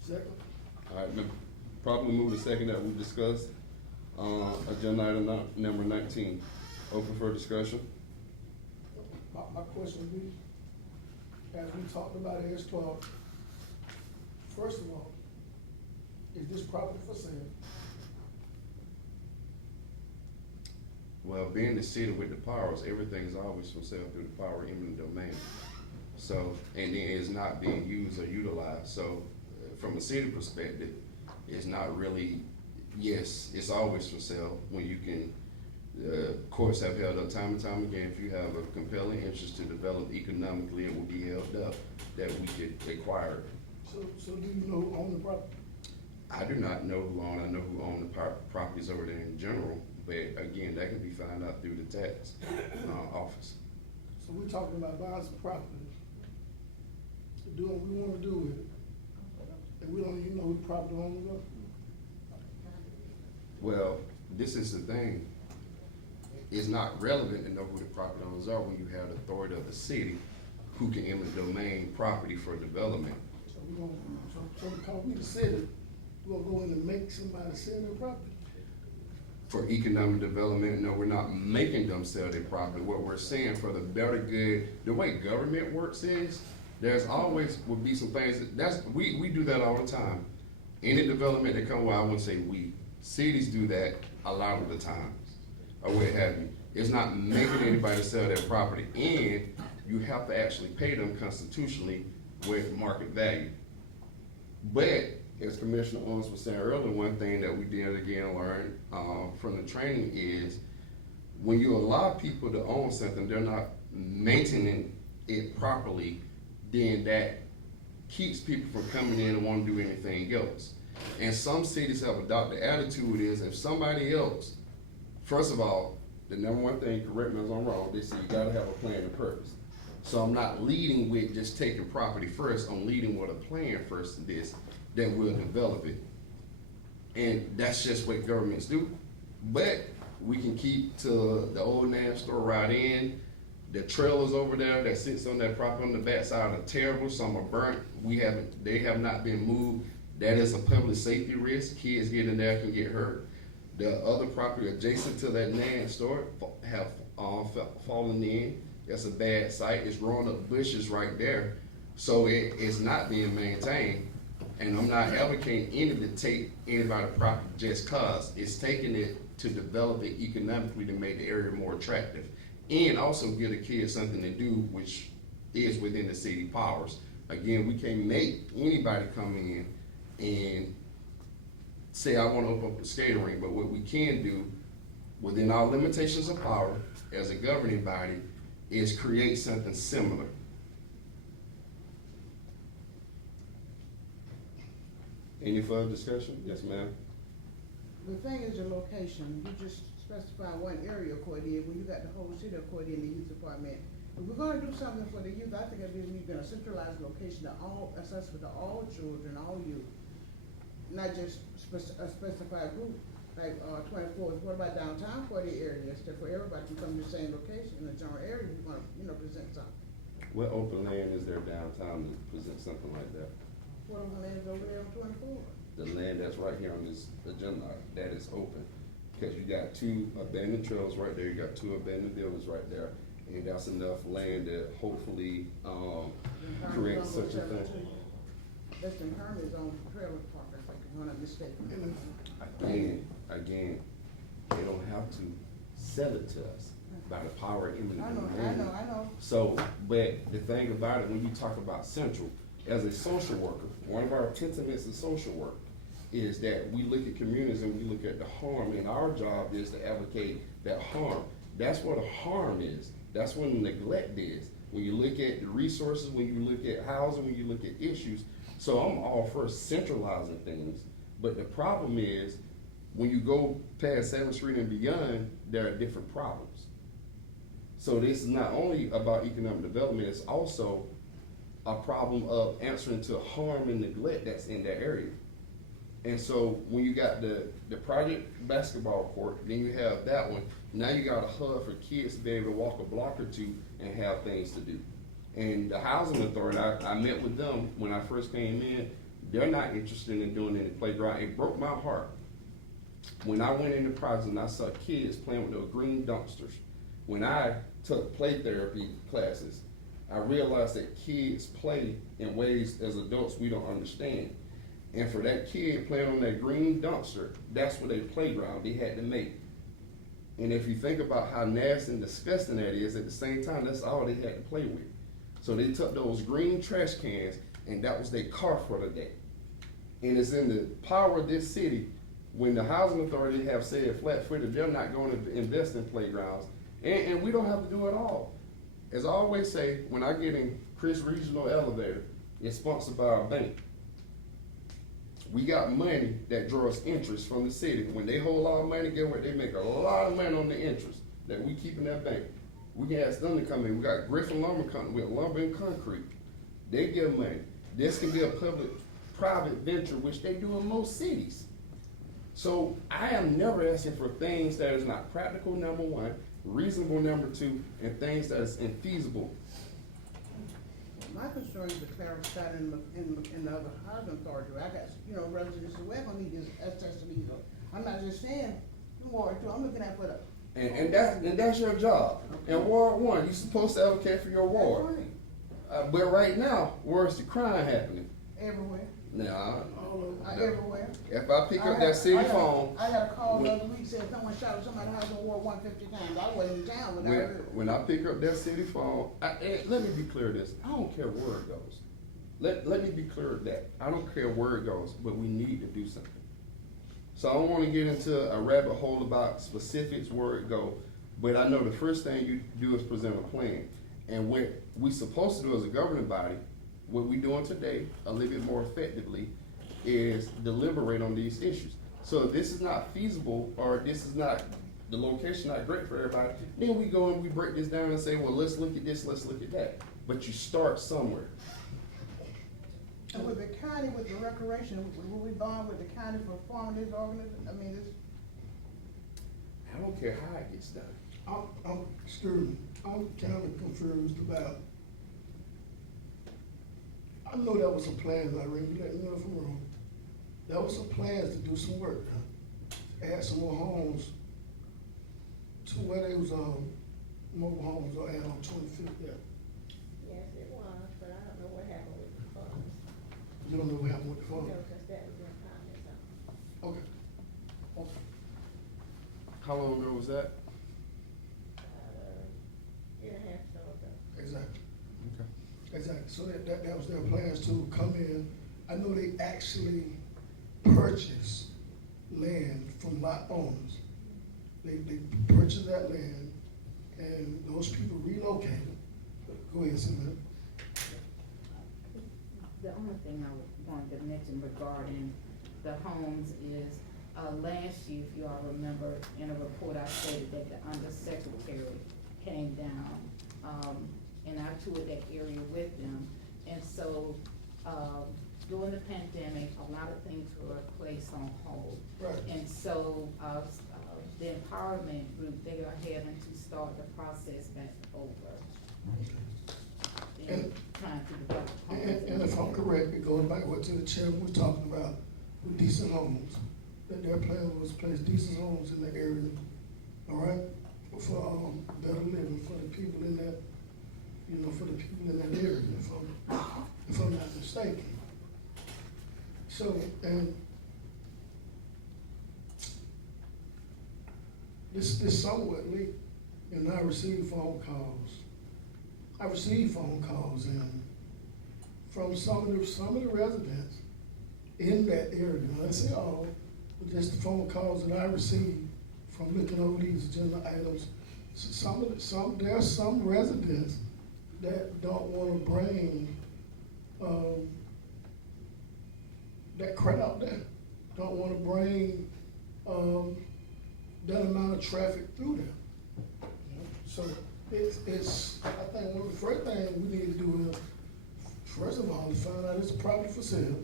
Second. All right, probably move the second that we discussed. Agenda item number 19. Open for discussion. My question would be, as we talked about it as 12, first of all, is this property for sale? Well, being the city with the powers, everything's always for sale through the power of eminent domain. So, and then it's not being used or utilized. So, from a city perspective, it's not really, yes, it's always for sale when you can, courts have held up time and time again, if you have a compelling interest to develop economically, it will be held up that we could acquire it. So do you know who owned the property? I do not know who owned, I know who owned the properties over there in general, but again, that can be found out through the tax office. So we're talking about buying some property, doing what we wanna do with it, and we don't even know who the property owners are. Well, this is the thing. It's not relevant to know who the property owners are when you have the authority of the city who can eminent domain property for development. So we gonna, so because we the city, we gonna go in and make somebody sell their property? For economic development, no, we're not making them sell their property. What we're saying for the better good, the way government works is, there's always will be some things, we do that all the time. Any development that come, well, I wouldn't say we, cities do that a lot of the times, or what have you. It's not making anybody sell their property, and you have to actually pay them constitutionally with market value. But, as Commissioner Owens was saying earlier, one thing that we did again learn from the training is, when you allow people to own something, they're not maintaining it properly, then that keeps people from coming in and wanting to do anything else. And some cities have adopted the attitude is, if somebody else, first of all, the number one thing, correct me if I'm wrong, they say you gotta have a plan and purpose. So I'm not leading with just taking property first, I'm leading with a plan first in this, that will develop it. And that's just what governments do. But we can keep to the old Nance store right in, the trailers over there that sits on that property on the backside are terrible, some are burnt, they have not been moved. That is a public safety risk, kids getting there can get hurt. The other property adjacent to that Nance store have fallen in, that's a bad site, it's growing up bushes right there. So it's not being maintained. And I'm not advocating any to take anybody's property just cause. It's taking it to develop it economically to make the area more attractive. And also give the kids something to do, which is within the city powers. Again, we can't make anybody come in and say, I wanna open up a skating rink, but what we can do, within our limitations of power, as a governing body, is create something similar. Any further discussion? Yes, ma'am. the thing is the location, you just specify one area according, when you got the whole city according the youth department. If we're gonna do something for the youth, I think it needs to be a centralized location to all, accessible to all children, all youth. Not just a specified group, like, 24th, what about downtown for the area, instead for everybody to come to the same location in the general area, we're gonna, present something. What open land is there downtown to present something like that? What of the land is over there on 24th? The land that's right here on this agenda, that is open. Because you got 2 abandoned trails right there, you got 2 abandoned buildings right there. And that's enough land to hopefully, create such a thing. That's in Herman's on trailer park, I think, if I'm not mistaken. Again, they don't have to sell it to us by the power of eminent domain. I know. So, but the thing about it, when you talk about Central, as a social worker, one of our sentiments of social work is that we look at communities and we look at the harm, and our job is to advocate that harm. That's what a harm is. That's what neglect is. When you look at the resources, when you look at housing, when you look at issues. So I'm all for centralizing things, but the problem is, when you go past 7th Street and beyond, there are different problems. So this is not only about economic development, it's also a problem of answering to harm and neglect that's in that area. And so when you got the project basketball court, then you have that one. Now you got a hub for kids to be able to walk a block or 2 and have things to do. And the housing authority, I met with them when I first came in. They're not interested in doing any playground. It broke my heart when I went in the project and I saw kids playing with those green dumpsters. When I took play therapy classes, I realized that kids play in ways as adults we don't understand. And for that kid playing on that green dumpster, that's what their playground they had to make. And if you think about how nasty and disgusting that is, at the same time, that's all they had to play with. So they took those green trash cans, and that was their car for the day. And it's in the power of this city, when the housing authority have said flat-footed, they're not going to invest in playgrounds, and we don't have to do it all. As I always say, when I get in Chris Regional Elevator, it's sponsored by our bank. We got money that draws interest from the city. When they hold our money, get what they make a lot of money on the interest that we keep in that bank. We can ask them to come in. We got Griffin Lumber Company with lumber and concrete. They give money. This can be a public-private venture, which they do in most cities. So I am never asking for things that is not practical, number 1, reasonable, number 2, and things that is infeasible. My concern is the clarity in the other housing authority. I got, residents who are gonna need this access to these. I'm not just saying Ward 2, I'm looking at for the. And that's your job. In Ward 1, you're supposed to advocate for your ward. But right now, where's the crime happening? Everywhere. Now, Everywhere. if I pick up that city phone, I got a call the other week saying someone shot at somebody's house in Ward 150 times. I wasn't in town when I heard it. when I pick up that city phone, let me be clear of this. I don't care where it goes. Let me be clear of that. I don't care where it goes, but we need to do something. So I don't want to get into a rabbit hole about specifics where it go, but I know the first thing you do is present a plan. And what we supposed to do as a governing body, what we're doing today, a little bit more effectively, is deliberate on these issues. So if this is not feasible, or this is not, the location not great for everybody, then we go and we break this down and say, well, let's look at this, let's look at that. But you start somewhere. And with the county, with the recreation, will we bond with the county for forming this organization? I mean, this. I don't care how it gets done. I'm kind of confused about, I know that was some plans, Irene, you let me know if I'm wrong. There was some plans to do some work, add some more homes to where they was, mobile homes are at on 25th, yeah. Yes, it was, but I don't know what happened with the funds. You don't know what happened with the No, phone? because that was in comments on. Okay. How long ago was that? Year and a half so ago. Exactly. Okay. Exactly, so that was their plans to come in. I know they actually purchased land from lot owners. They purchased that land, and those people relocated. Go ahead, Cindy. The only thing I wanted to mention regarding the homes is, last year, if you all remember, in a report I stated that the undersecretary came down, and I toured that area with them. And so, during the pandemic, a lot of things were placed on hold. Right. And so, the empowerment group, they are having to start the process back over. And- Trying to develop. And if I'm correct, it goes back what to the chairman was talking about with decent homes, that their plan was to place decent homes in the area, all right? For, better living for the people in that, you know, for the people in that area, if I'm not mistaken. So, and this somewhat late, and I received phone calls. And from some of the residents in that area, and I say all, but just the phone calls that I received from looking over these agenda items. There are some residents that don't wanna bring, that crowd there, don't wanna bring, that amount of traffic through there. So it's, I think one of the first things we need to do is, first of all, is find out it's a property for sale,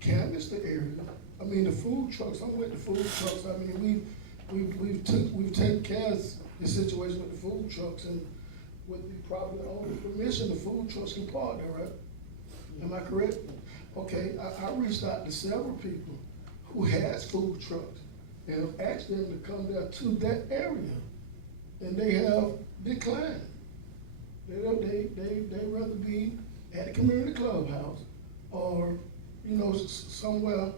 canvass the area. I mean, the food trucks, I'm with the food trucks, I mean, we've taken care of the situation with the food trucks, and with the property owner's permission, the food trucks can park there, right? Am I correct? Okay, I reached out to several people who has food trucks and have asked them to come there to that area, and they have declined. They rather be at the community clubhouse or, you know, somewhere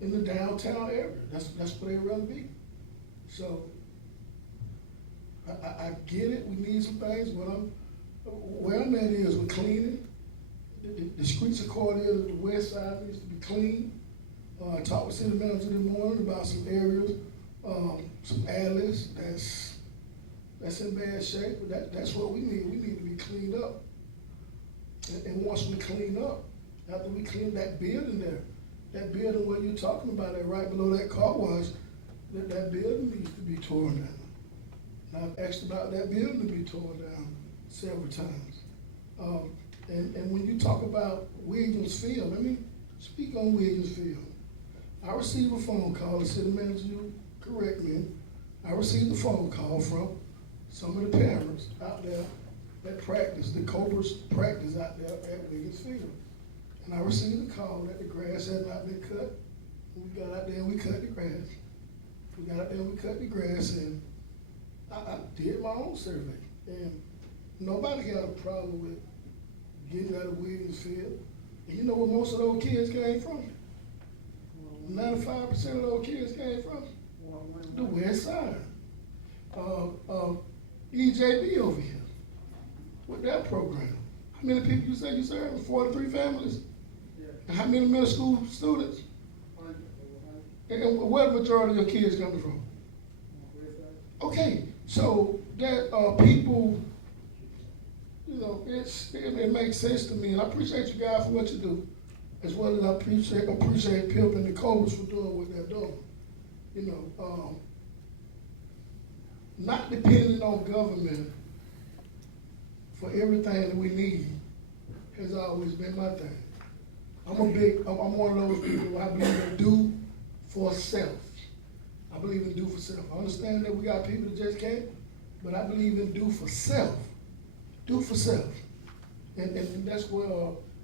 in the downtown area. That's where they'd rather be. So, I get it, we need some things, but where I'm at is we're cleaning. The streets of Cordele, the west side needs to be clean. I talked with city manager this morning about some areas, some alleys that's in bad shape, but that's what we need. We need to be cleaned up. And once we clean up, after we clean that building there, that building where you're talking about, that right below that car wash, that building needs to be torn down. And I've asked about that building to be torn down several times. And when you talk about Williams Field, let me speak on Williams Field. I received a phone call, the city manager, you correct me, I received a phone call from some of the parents out there that practice, the Cobras practice out there at Williams Field. And I received a call that the grass had not been cut. We got out there and we cut the grass. And I did my own survey. And nobody had a problem with getting out of Williams Field. And you know where most of those kids came from? 95% of those kids came from the west side. EJB over here with that program. How many people you say you served? 43 families? Yeah. And how many middle school students? 100. And where the majority of your kids coming from? Okay, so that people, you know, it makes sense to me, and I appreciate you guys for what you do, as well as I appreciate Pip and the Cobras for doing what they're doing. You know, not depending on government for everything that we need has always been my thing. I'm one of those people who I believe in do for self. I believe in do for self. I understand that we got people that just can't, but I believe in do for self. Do for self. And that's where,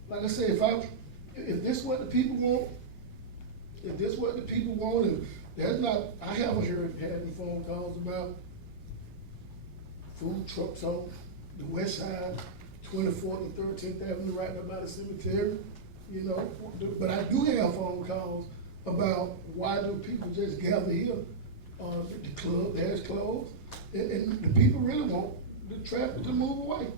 like I said, if this is what the people want, and there's not, I haven't heard having phone calls about food trucks on the west side, 24th and 13th Avenue, right there by the cemetery, you know. But I do have phone calls about why do people just gather here? The club there's closed, and the people really want the traffic to move away.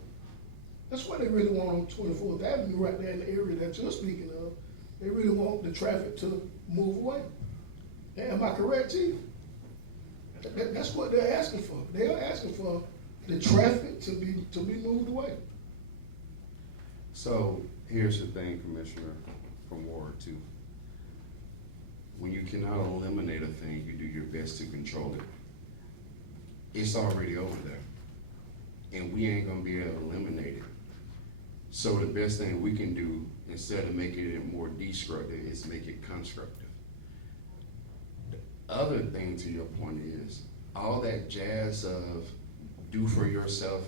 That's what they really want on 24th Avenue, right there in the area that you're speaking of. They really want the traffic to move away. Am I correct, Chief? That's what they're asking for. They are asking for the traffic to be moved away. So here's the thing, Commissioner from Ward 2. when you cannot eliminate a thing, you do your best to control it. It's already over there, and we ain't gonna be able to eliminate it. So the best thing we can do, instead of making it more destructive, is make it constructive. The other thing to your point is, all that jazz of do for yourself,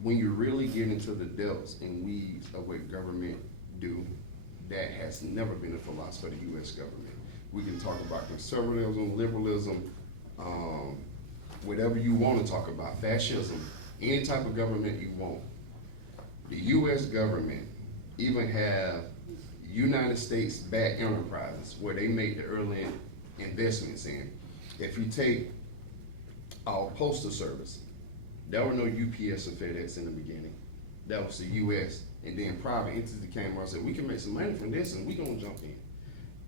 when you really get into the depths and weeds of what government do, that has never been a philosophy of the US government. We can talk about conservatism, liberalism, whatever you want to talk about, fascism, any type of government you want. The US government even have United States backed enterprises where they make the early investments in. If you take our postal service, there were no UPS or FedEx in the beginning. That was the US. And then private entities came out and said, we can make some money from this and we gonna jump in.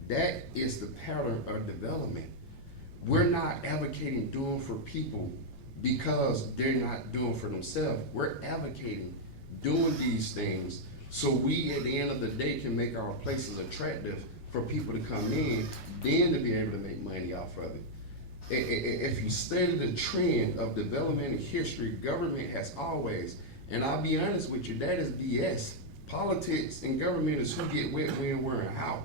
That is the pattern of development. We're not advocating doing for people because they're not doing for themselves. We're advocating doing these things so we at the end of the day can make our places attractive for people to come in, then to be able to make money off of it. If you study the trend of development in history, government has always, and I'll be honest with you, that is BS. Politics and government is who get what, when, where, and how.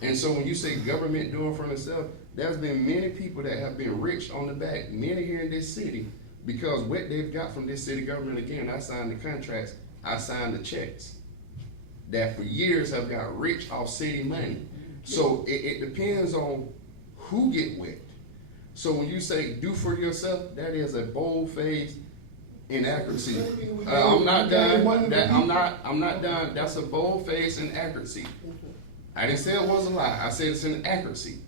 And so when you say government doing for themselves, there's been many people that have been rich on the back, many here in this city, because what they've got from this city government, again, I signed the contracts, I signed the checks, that for years have got rich off city money. So it depends on who get what. So when you say do for yourself, that is a bold-faced inaccuracy. I'm not done. I'm not done. That's a bold-faced inaccuracy. I didn't say it was a lie. I said it's an inaccuracy.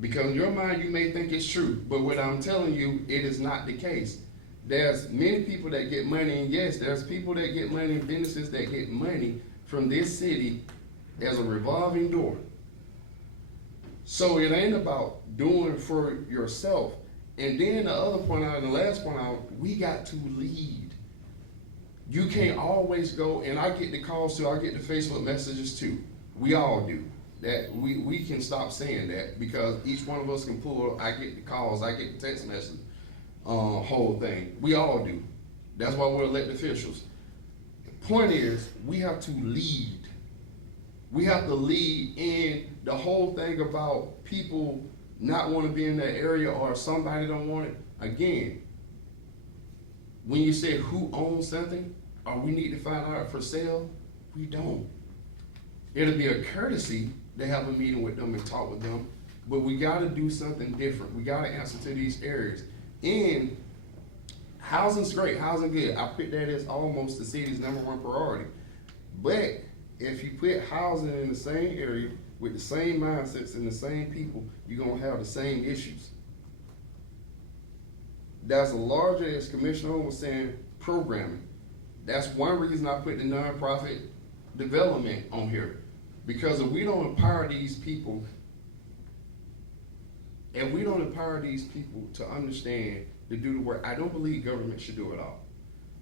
Because in your mind, you may think it's true, but what I'm telling you, it is not the case. There's many people that get money, and yes, there's people that get money in businesses that get money from this city as a revolving door. So it ain't about doing for yourself. And then the other point out, and the last point out, we got to lead. You can't always go, and I get the calls too, I get the Facebook messages too. We all do. That we can stop saying that because each one of us can pull, I get the calls, I get the text messages, whole thing. We all do. That's why we're elected officials. The point is, we have to lead. We have to lead in the whole thing about people not want to be in that area or somebody don't want it. Again, when you say who owns something or we need to find out for sale, we don't. It'll be a courtesy to have a meeting with them and talk with them, but we got to do something different. We got to answer to these areas. And housing's great, housing good. I put that as almost the city's #1 priority. But if you put housing in the same area with the same mindsets and the same people, you're gonna have the same issues. That's a larger, as Commissioner Holmes was saying, programming. That's one reason I put the nonprofit development on here. Because if we don't empower these people, to understand, to do the work, I don't believe government should do it all.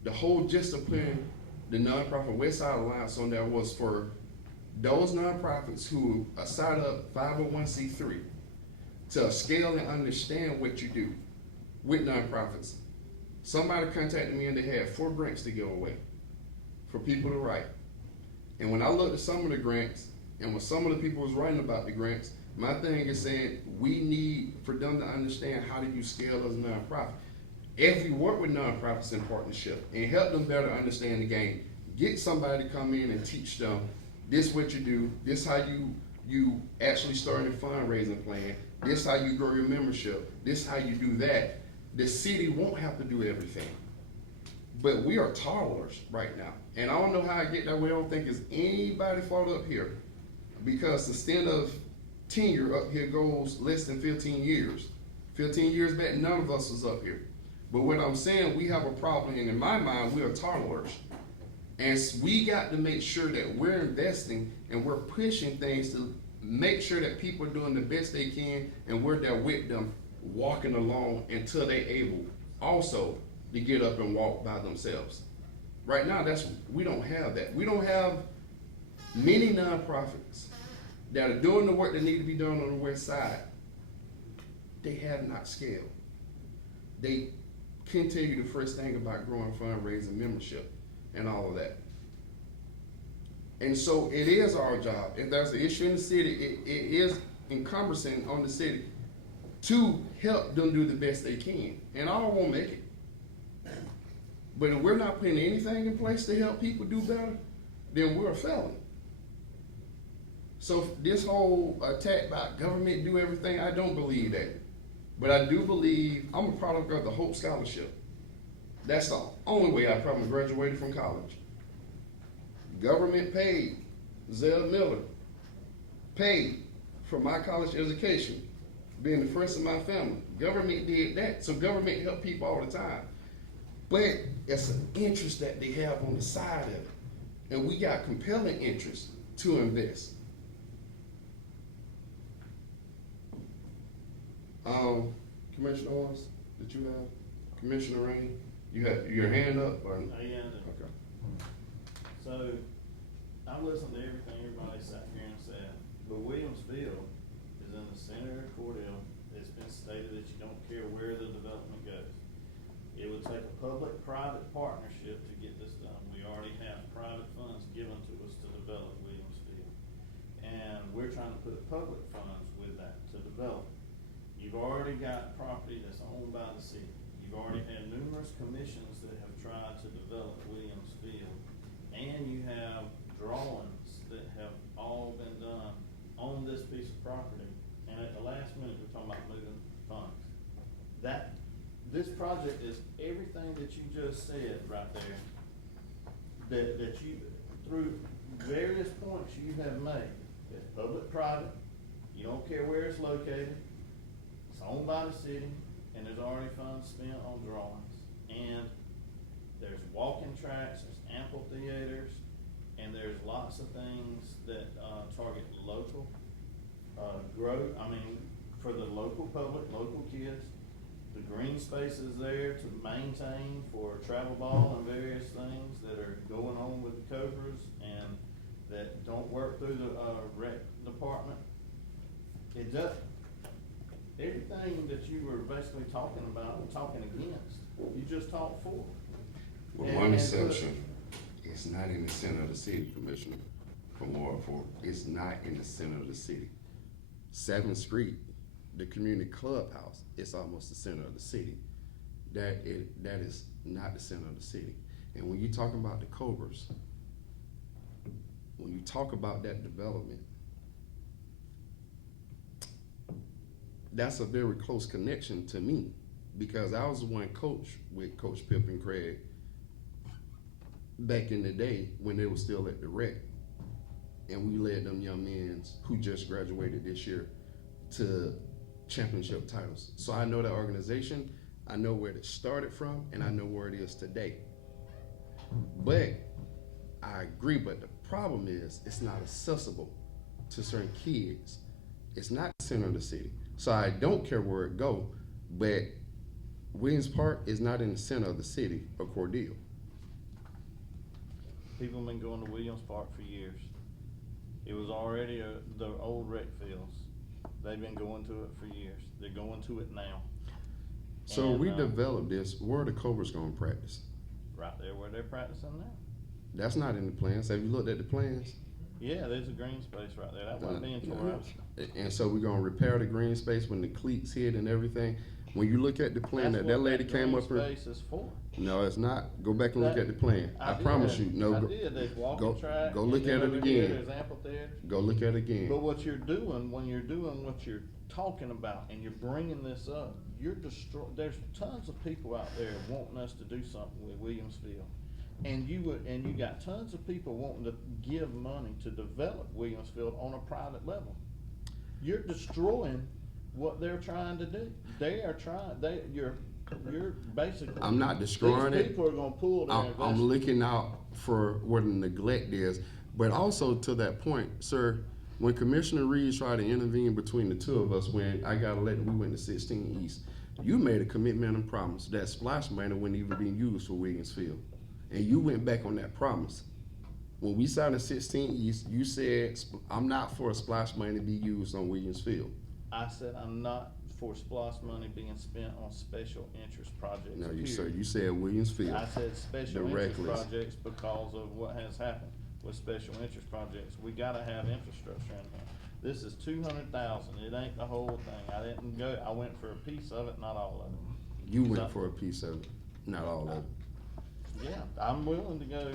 The whole gist of putting the nonprofit Westside Alliance on there was for those nonprofits who are signed up 501c3 to scale and understand what you do with nonprofits. Somebody contacted me and they had 4 grants to give away for people to write. And when I looked at some of the grants and when some of the people was writing about the grants, my thing is saying we need for them to understand how do you scale as a nonprofit. If you work with nonprofits in partnership and help them better understand the game, get somebody to come in and teach them this what you do, this how you actually start a fundraising plan, this how you grow your membership, this how you do that. The city won't have to do everything. But we are toddlers right now. And I don't know how I get that way. I don't think it's anybody fault up here. Because the stint of tenure up here goes less than 15 years. 15 years back, none of us was up here. But what I'm saying, we have a problem, and in my mind, we are toddlers. And we got to make sure that we're investing and we're pushing things to make sure that people are doing the best they can and we're there with them, walking along until they're able also to get up and walk by themselves. Right now, we don't have that. We don't have many nonprofits that are doing the work that need to be done on the west side, they have not scaled. They can tell you the first thing about growing fundraising membership and all of that. And so it is our job. If there's an issue in the city, it is encompassing on the city to help them do the best they can. And all won't make it. But if we're not putting anything in place to help people do better, then we're a felon. So this whole attack by government do everything, I don't believe that. But I do believe I'm a product of the Hope Scholarship. That's the only way I probably graduated from college. Government paid Zell Miller, paid for my college education, being the first in my family. Government did that. So government help people all the time. But it's an interest that they have on the side of it. And we got compelling interest to invest. Commissioner Owens, did you have? Commissioner Rain, you had your hand up? Or? Yeah. Okay. So, I've listened to everything everybody sat here and said, but Williamsville is in the center of Cordele. It's been stated that you don't care where the development goes. It would take a public-private partnership to get this done. We already have private funds given to us to develop Williamsville. And we're trying to put public funds with that to develop. You've already got property that's owned by the city. You've already had numerous commissions that have tried to develop Williamsville. And you have drawings that have all been done on this piece of property. And at the last minute, we're talking about moving funds. This project is everything that you just said right there, that you, through various points you have made. It's public-private, you don't care where it's located, it's owned by the city, and there's already funds spent on drawings. And there's walking tracks, there's amphitheaters, and there's lots of things that target local growth, for the local public, local kids. The green space is there to maintain for travel ball and various things that are going on with the Cobras and that don't work through the rec department. It does. Everything that you were basically talking about and talking against, you just talked for. With one exception, it's not in the center of the city, Commissioner, from Ward 4. It's not in the center of the city. 7th Street, the community clubhouse, it's almost the center of the city. That is not the center of the city. And when you talk about the Cobras, when you talk about that development, that's a very close connection to me because I was the one coach with Coach Pip and Craig back in the day when they were still at the rec. And we led them young men who just graduated this year to championship titles. So I know that organization, I know where it started from, and I know where it is today. But I agree, but the problem is it's not accessible to certain kids. It's not the center of the city. So I don't care where it go, but Williams Park is not in the center of the city of Cordele. People have been going to Williams Park for years. It was already the old rec fields. They've been going to it for years. They're going to it now. So And, we developed this, where are the Cobras gonna practice? right there where they're practicing now. That's not in the plans. Have you looked at the plans? Yeah, there's a green space right there. That wasn't being tore up. And so we're gonna repair the green space when the cleats hit and everything. When you look at the plan That's that what lady came green up here. space is for. No, it's not. Go back and look That- at the plan. I promise you. No, I go, did. There's walking go- track. go and look then at it over here again. There's amphitheater. go look at it again. But what you're doing, when you're doing what you're talking about and you're bringing this up, there's tons of people out there wanting us to do something with Williamsville. And you got tons of people wanting to give money to develop Williamsville on a private level. You're destroying what they're trying to do. You're basically. I'm not destroying these it. people are gonna pull their I'm investment. looking out for where the neglect is. But also to that point, sir, when Commissioner Reed tried to intervene between the two of us when I got elected, we went to 16 East. You made a commitment and promise that splash money wouldn't even be used for Williamsville. And you went back on that promise. when we signed the 16 East, you said, I'm not for a splash money to be used on Williams Field. I said I'm not for SPOS money being spent on special interest projects. No, you period. said Williams Field. I said special interest Directly. projects because of what has happened with special interest projects. We gotta have infrastructure in here. This is 200,000. It ain't the whole thing. I went for a piece of it, not all of it. You So- went for a piece of it, not all of it. Yeah, I'm willing to go,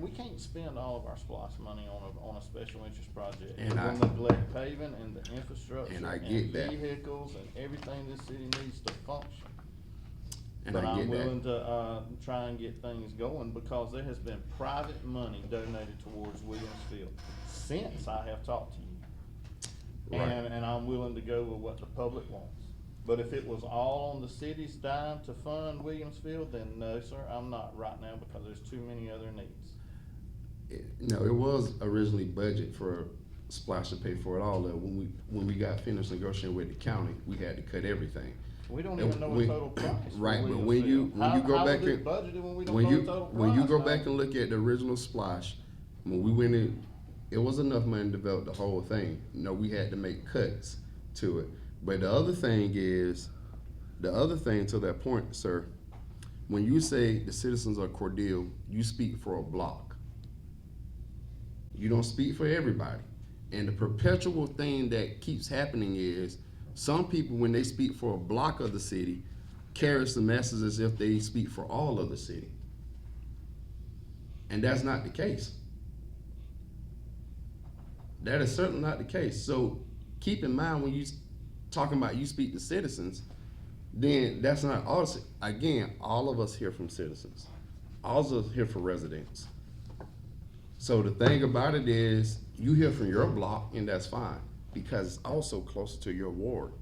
we can't spend all of our SPOS money on a special interest project. And We'll I- neglect paving and the infrastructure And I get that. vehicles and everything this city needs to function. And But I I'm get willing that. to, try and get things going because there has been private money donated towards Williams Field since I have talked to you. Right. And I'm willing to go with what the public wants. But if it was all on the city's dime to fund Williams Field, then no, sir, I'm not right now because there's too many other needs. No, it was originally budget for Splash to pay for it all. When we got finished negotiating with the county, we had to cut everything. We don't And even know when- the total price. for Right, but Williams when you Field. when you go How back is it and budgeted when we don't when know you the total when you price, go man? back and look at the original Splash, when we went in, it was enough money to develop the whole thing. No, we had to make cuts to it. But the other thing to that point, sir, when you say the citizens of Cordele, you speak for a block. You don't speak for everybody. And the perpetual thing that keeps happening is some people, when they speak for a block of the city, carries the message as if they speak for all of the city. And that's not the case. That is certainly not the case. So keep in mind when you talking about you speak to citizens, then that's not all. Again, all of us hear from citizens. All of us hear from residents. So the thing about it is, you hear from your block, and that's fine because it's also closer to your ward.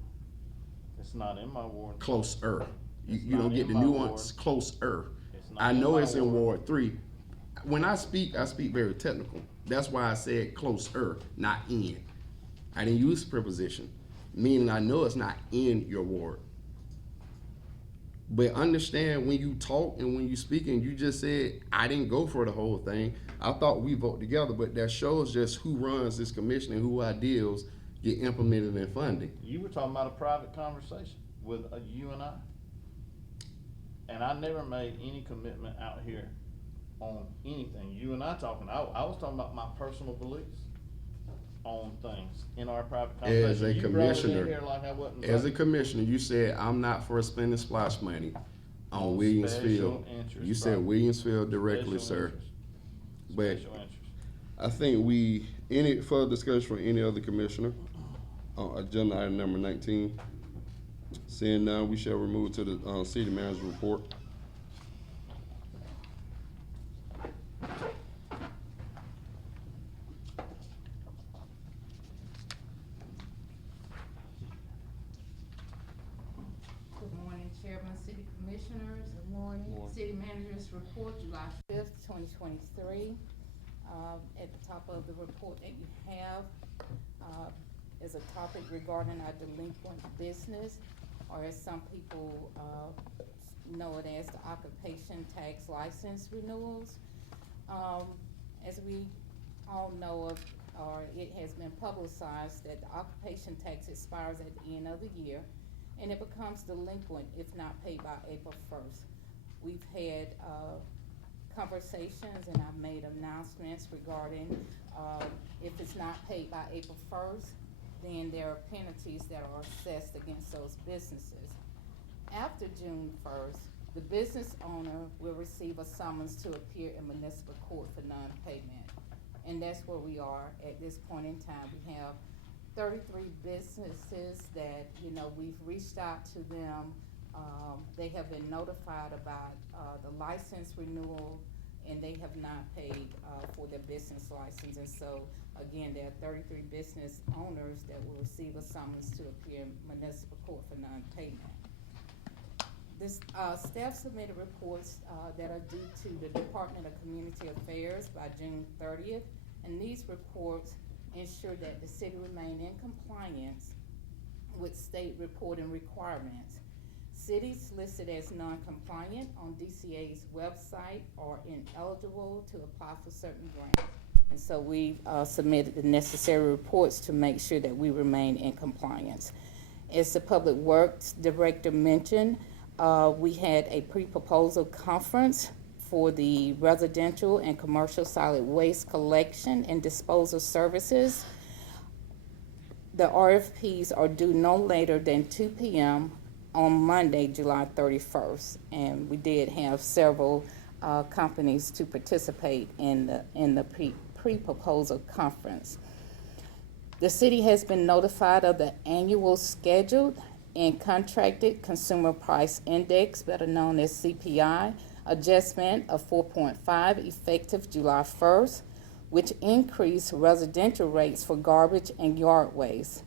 It's not in my ward. Closer. It's You don't not get the in my nuance. ward. Closer. It's not I in know my it's in ward. Ward 3. When I speak very technical. That's why I said closer, not in. I didn't use preposition, meaning I know it's not in your ward. But understand when you talk and when you speak, and you just said, I didn't go for the whole thing. I thought we vote together, but that shows just who runs this commission and who ideals get implemented in funding. You were talking about a private conversation with you and I. And I never made any commitment out here on anything. You and I talking, I was talking about my personal beliefs on things in our private conversation. As a You brought it in commissioner, here like I wasn't As a voting. commissioner, you said, I'm not for spending splash money on Williams Special Field. interest You said project. Williams Field directly, Special sir. interest. But Special interest. I think any further discussion from any other commissioner on agenda item number 19? Seeing none, we shall remove to the city manager's report. Good morning, Chairman, City Commissioners. Good morning. City Manager's Report, July 5th, 2023. At the top of the report that you have is a topic regarding our delinquent business, or as some people know it as the occupation tax license renewals. As we all know of, or it has been publicized that the occupation tax expires at the end of the year, and it becomes delinquent if not paid by April 1st. We've had conversations and I've made announcements regarding if it's not paid by April 1st, then there are penalties that are assessed against those businesses. After June 1st, the business owner will receive a summons to appear in municipal court for non-payment. And that's where we are at this point in time. We have 33 businesses that, we've reached out to them. They have been notified about the license renewal, and they have not paid for their business license. And so, again, there are 33 business owners that will receive a summons to appear in municipal court for non-payment. This staff submitted reports that are due to the Department of Community Affairs by June 30th, and these reports ensure that the city remain in compliance with state reporting requirements. Cities listed as non-compliant on DCA's website are ineligible to apply for certain grants. And so we submitted the necessary reports to make sure that we remain in compliance. As the Public Works Director mentioned, we had a pre-proposal conference for the residential and commercial solid waste collection and disposal services. The RFPs are due no later than 2 p.m. on Monday, July 31st. And we did have several companies to participate in the pre-proposal conference. The city has been notified of the annual scheduled and contracted consumer price index, better known as CPI, adjustment of 4.5 effective July 1st, which increased residential rates for garbage and yard waste.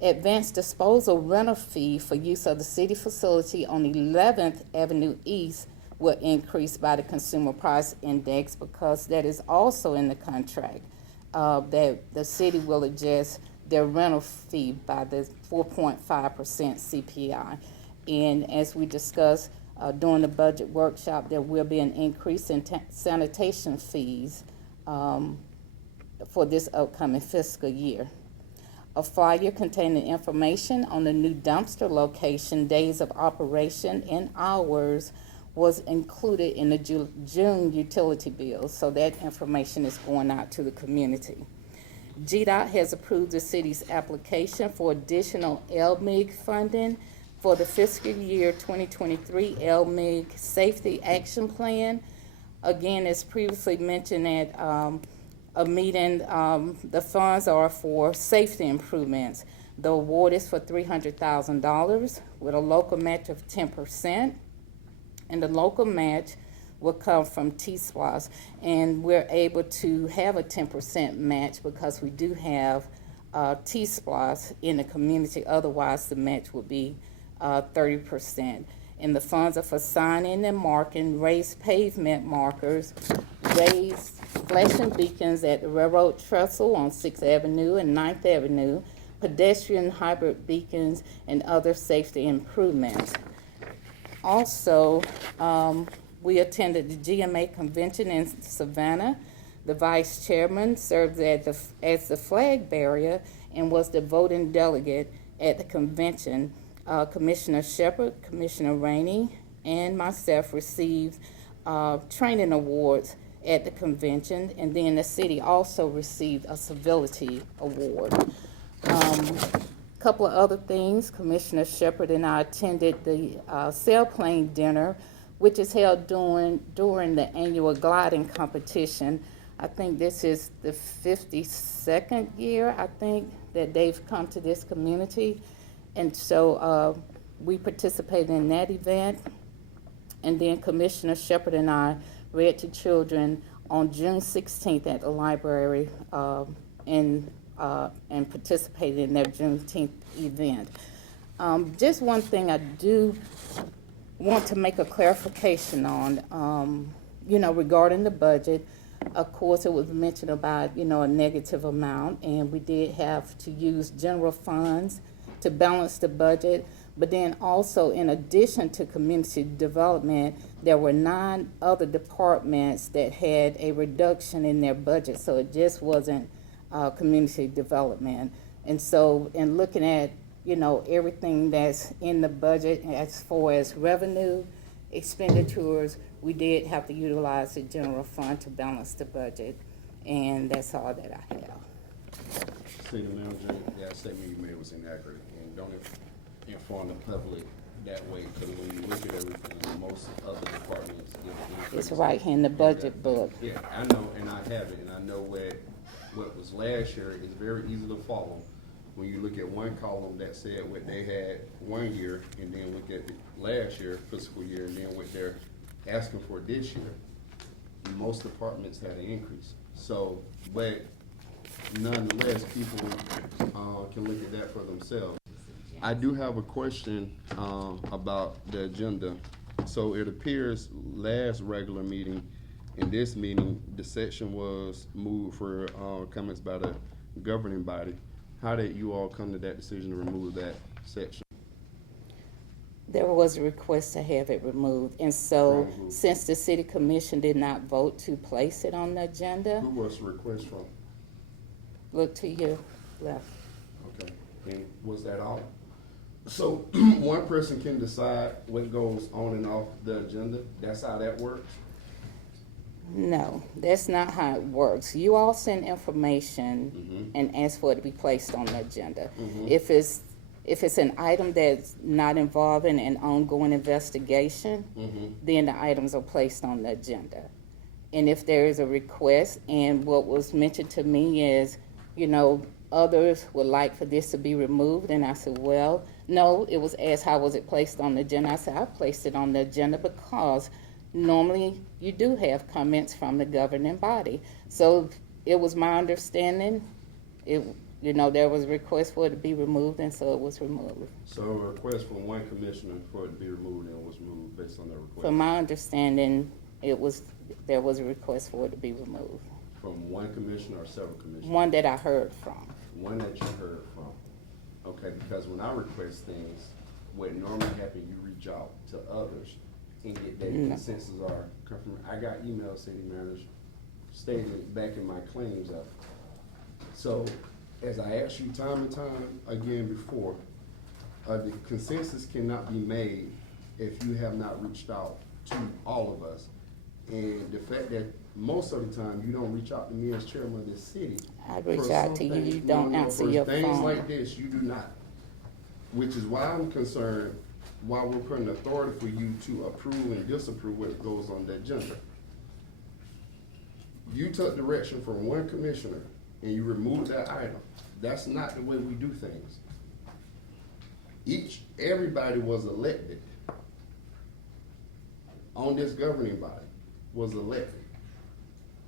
Advanced disposal rental fee for use of the city facility on 11th Avenue East will increase by the consumer price index because that is also in the contract. That the city will adjust their rental fee by the 4.5% CPI. And as we discussed during the budget workshop, there will be an increase in sanitation fees for this upcoming fiscal year. A flyer containing information on the new dumpster location, days of operation, and hours was included in the June utility bill, so that information is going out to the community. GDOT has approved the city's application for additional LMIG funding for the fiscal year 2023 LMIG Safety Action Plan. Again, as previously mentioned at a meeting, the funds are for safety improvements. The award is for $300,000 with a local match of 10%. And the local match will come from T-SPLOST. And we're able to have a 10% match because we do have T-SPLOST in the community. Otherwise, the match would be 30%. And the funds are for signing and marking, raised pavement markers, raised flashing beacons at the railroad trestle on 6th Avenue and 9th Avenue, pedestrian hybrid beacons, and other safety improvements. Also, we attended the GMA convention in Savannah. The vice chairman served as the flag bearer and was the voting delegate at the convention. Commissioner Shepard, Commissioner Rainey, and myself received training awards at the convention, and then the city also received a civility award. Couple of other things, Commissioner Shepard and I attended the sailplane dinner, which is held during the annual gliding competition. I think this is the 52nd year, I think, that they've come to this community. And so we participated in that event. And then Commissioner Shepard and I read to children on June 16th at the library and participated in their Juneteenth event. Just one thing I do want to make a clarification on, regarding the budget. Of course, it was mentioned about, a negative amount, and we did have to use general funds to balance the budget. But then also, in addition to community development, there were 9 other departments that had a reduction in their budget. So it just wasn't community development. And so in looking at, everything that's in the budget as far as revenue, expenditures, we did have to utilize the general fund to balance the budget. And that's all that I have. City manager, that statement you made was inaccurate, and don't inform the public that way, because when you look at everything, most other departments give an increase. It's right here in the budget book. Yeah, I know, and I have it, and I know what was last year is very easy to follow. When you look at one column that said what they had one year, and then look at the last year, fiscal year, and then what they're asking for this year, most departments had an increase. So, but nonetheless, people can look at that for themselves. I do have a question about the agenda. So it appears last regular meeting, in this meeting, the section was moved for comments by the governing body. How did you all come to that decision to remove that section? There was a request to have it removed, and so From who? since the city commission did not vote to place it on the agenda, Who was the request from? look to your left. Okay, and was that all? So one person can decide what goes on and off the agenda? That's how that works? No, that's not how it works. You all send information and ask for it to be placed on the agenda. If it's an item that's not involving an ongoing investigation, then the items are placed on the agenda. And if there is a request, and what was mentioned to me is, others would like for this to be removed, and I said, well, no, it was asked how was it placed on the agenda. I said, I placed it on the agenda because normally you do have comments from the governing body. So it was my understanding, there was a request for it to be removed, and so it was removed. So a request from one commissioner for it to be removed and it was moved based on that request? From my understanding, there was a request for it to be removed. From one commissioner or several commissioners? One that I heard from. One that you heard from. Okay, because when I request things, what normally happens, you reach out to others and get that consensus or confirm. I got emails, city managers, stating back in my claims of. So, as I asked you time and time again before, the consensus cannot be made if you have not reached out to all of us. And the fact that most of the time you don't reach out to me as chairman of this city. I reach for out to you, something- you don't answer for your things phone. like this, you do not. Which is why I'm concerned, why we're putting authority for you to approve and disapprove what goes on the agenda. You took direction from one commissioner and you removed that item. That's not the way we do things. Everybody was elected on this governing body, was elected.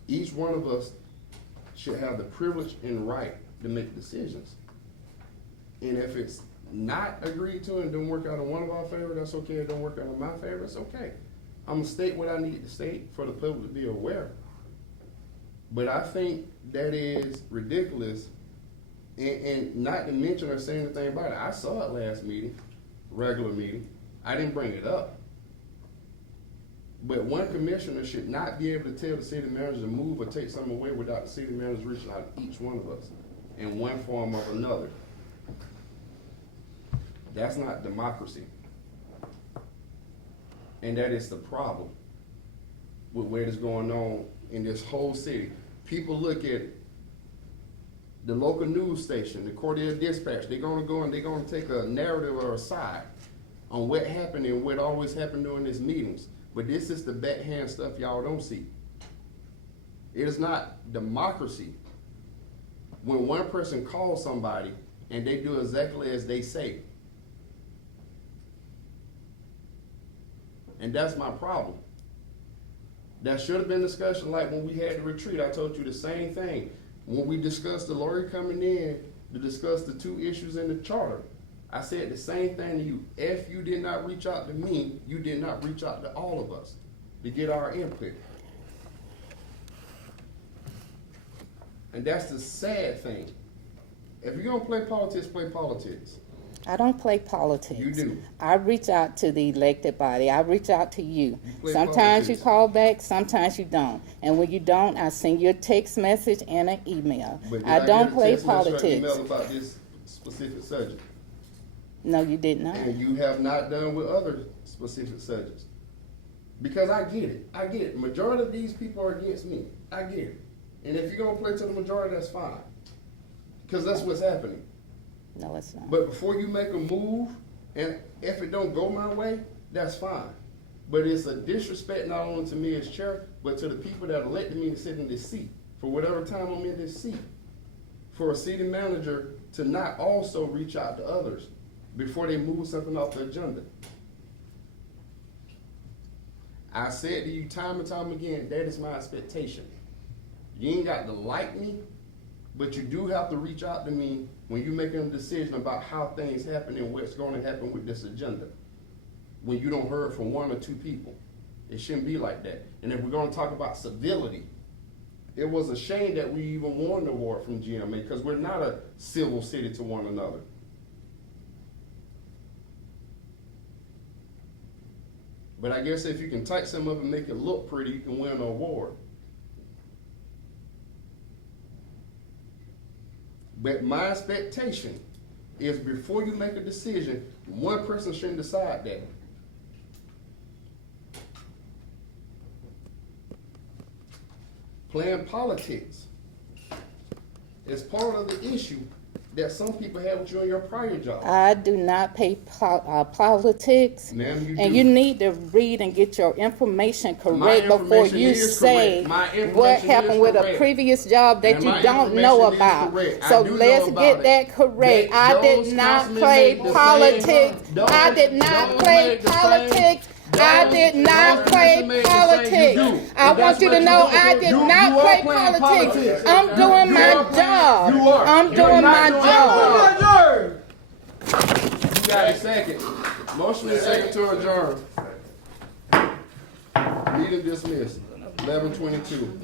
Each one of us should have the privilege and right to make decisions. And if it's not agreed to and don't work out in one of our favor, that's okay. It don't work out in my favor, it's okay. I'm gonna state what I need to state for the public to be aware. But I think that is ridiculous, and not to mention or say anything about it. I saw it last meeting, regular meeting. I didn't bring it up. But one commissioner should not be able to tell the city manager to move or take something away without the city manager reaching out to each one of us in one form or another. That's not democracy. And that is the problem with what is going on in this whole city. People look at the local news station, the Cordele Dispatch, they're gonna go and they're gonna take a narrative or a side on what happened and what always happened during these meetings. But this is the backhand stuff y'all don't see. It is not democracy when one person calls somebody and they do exactly as they say. And that's my problem. That should have been discussion like when we had the retreat. I told you the same thing. When we discussed the lawyer coming in to discuss the two issues in the charter, I said the same thing to you. If you did not reach out to me, you did not reach out to all of us to get our input. And that's the sad thing. If you're gonna play politics, play politics. I don't play politics. You do. I reach out to the elected body. I reach out to you. play Sometimes you politics. call back, sometimes you don't. And when you don't, I send you a text message and an email. But did I don't get a play text message or politics. email about this specific subject? No, you did not. And you have not done with other specific subjects. Because I get it. Majority of these people are against me. I get it. And if you're gonna play to the majority, that's fine. Because that's what's happening. No, it's not. But before you make a move, and if it don't go my way, that's fine. But it's a disrespect not only to me as chair, but to the people that elected me to sit in this seat for whatever time I'm in this seat. For a city manager to not also reach out to others before they move something off the agenda. I said to you time and time again, that is my expectation. You ain't got to like me, but you do have to reach out to me when you're making a decision about how things happen and what's going to happen with this agenda. When you don't hear from one or two people. It shouldn't be like that. And if we're going to talk about civility, it was a shame that we even won the award from GMA because we're not a civil city to one another. But I guess if you can type something up and make it look pretty, you can win an award. But my expectation is before you make a decision, one person shouldn't decide that. Playing politics is part of the issue that some people have with you in your prior job. I do not pay politics. Ma'am, you And do. you need to read and get your information My correct before information you is say correct. My information what is happened with a correct. previous job that And you my don't know information is about. correct. I So do know let's about get it. that correct. I Those did not councilmen play make the politics. same- those- I did not those play make the same- politics. I those- did not those play councilmen make the same- politics. you do. I And want that's you to what know do. I did You not are play playing politics. I'm doing You my are playing- job. You are. I'm You're doing not my doing job. your You got a second. Motion is second to adjourn. Meeting dismissed. 11:22.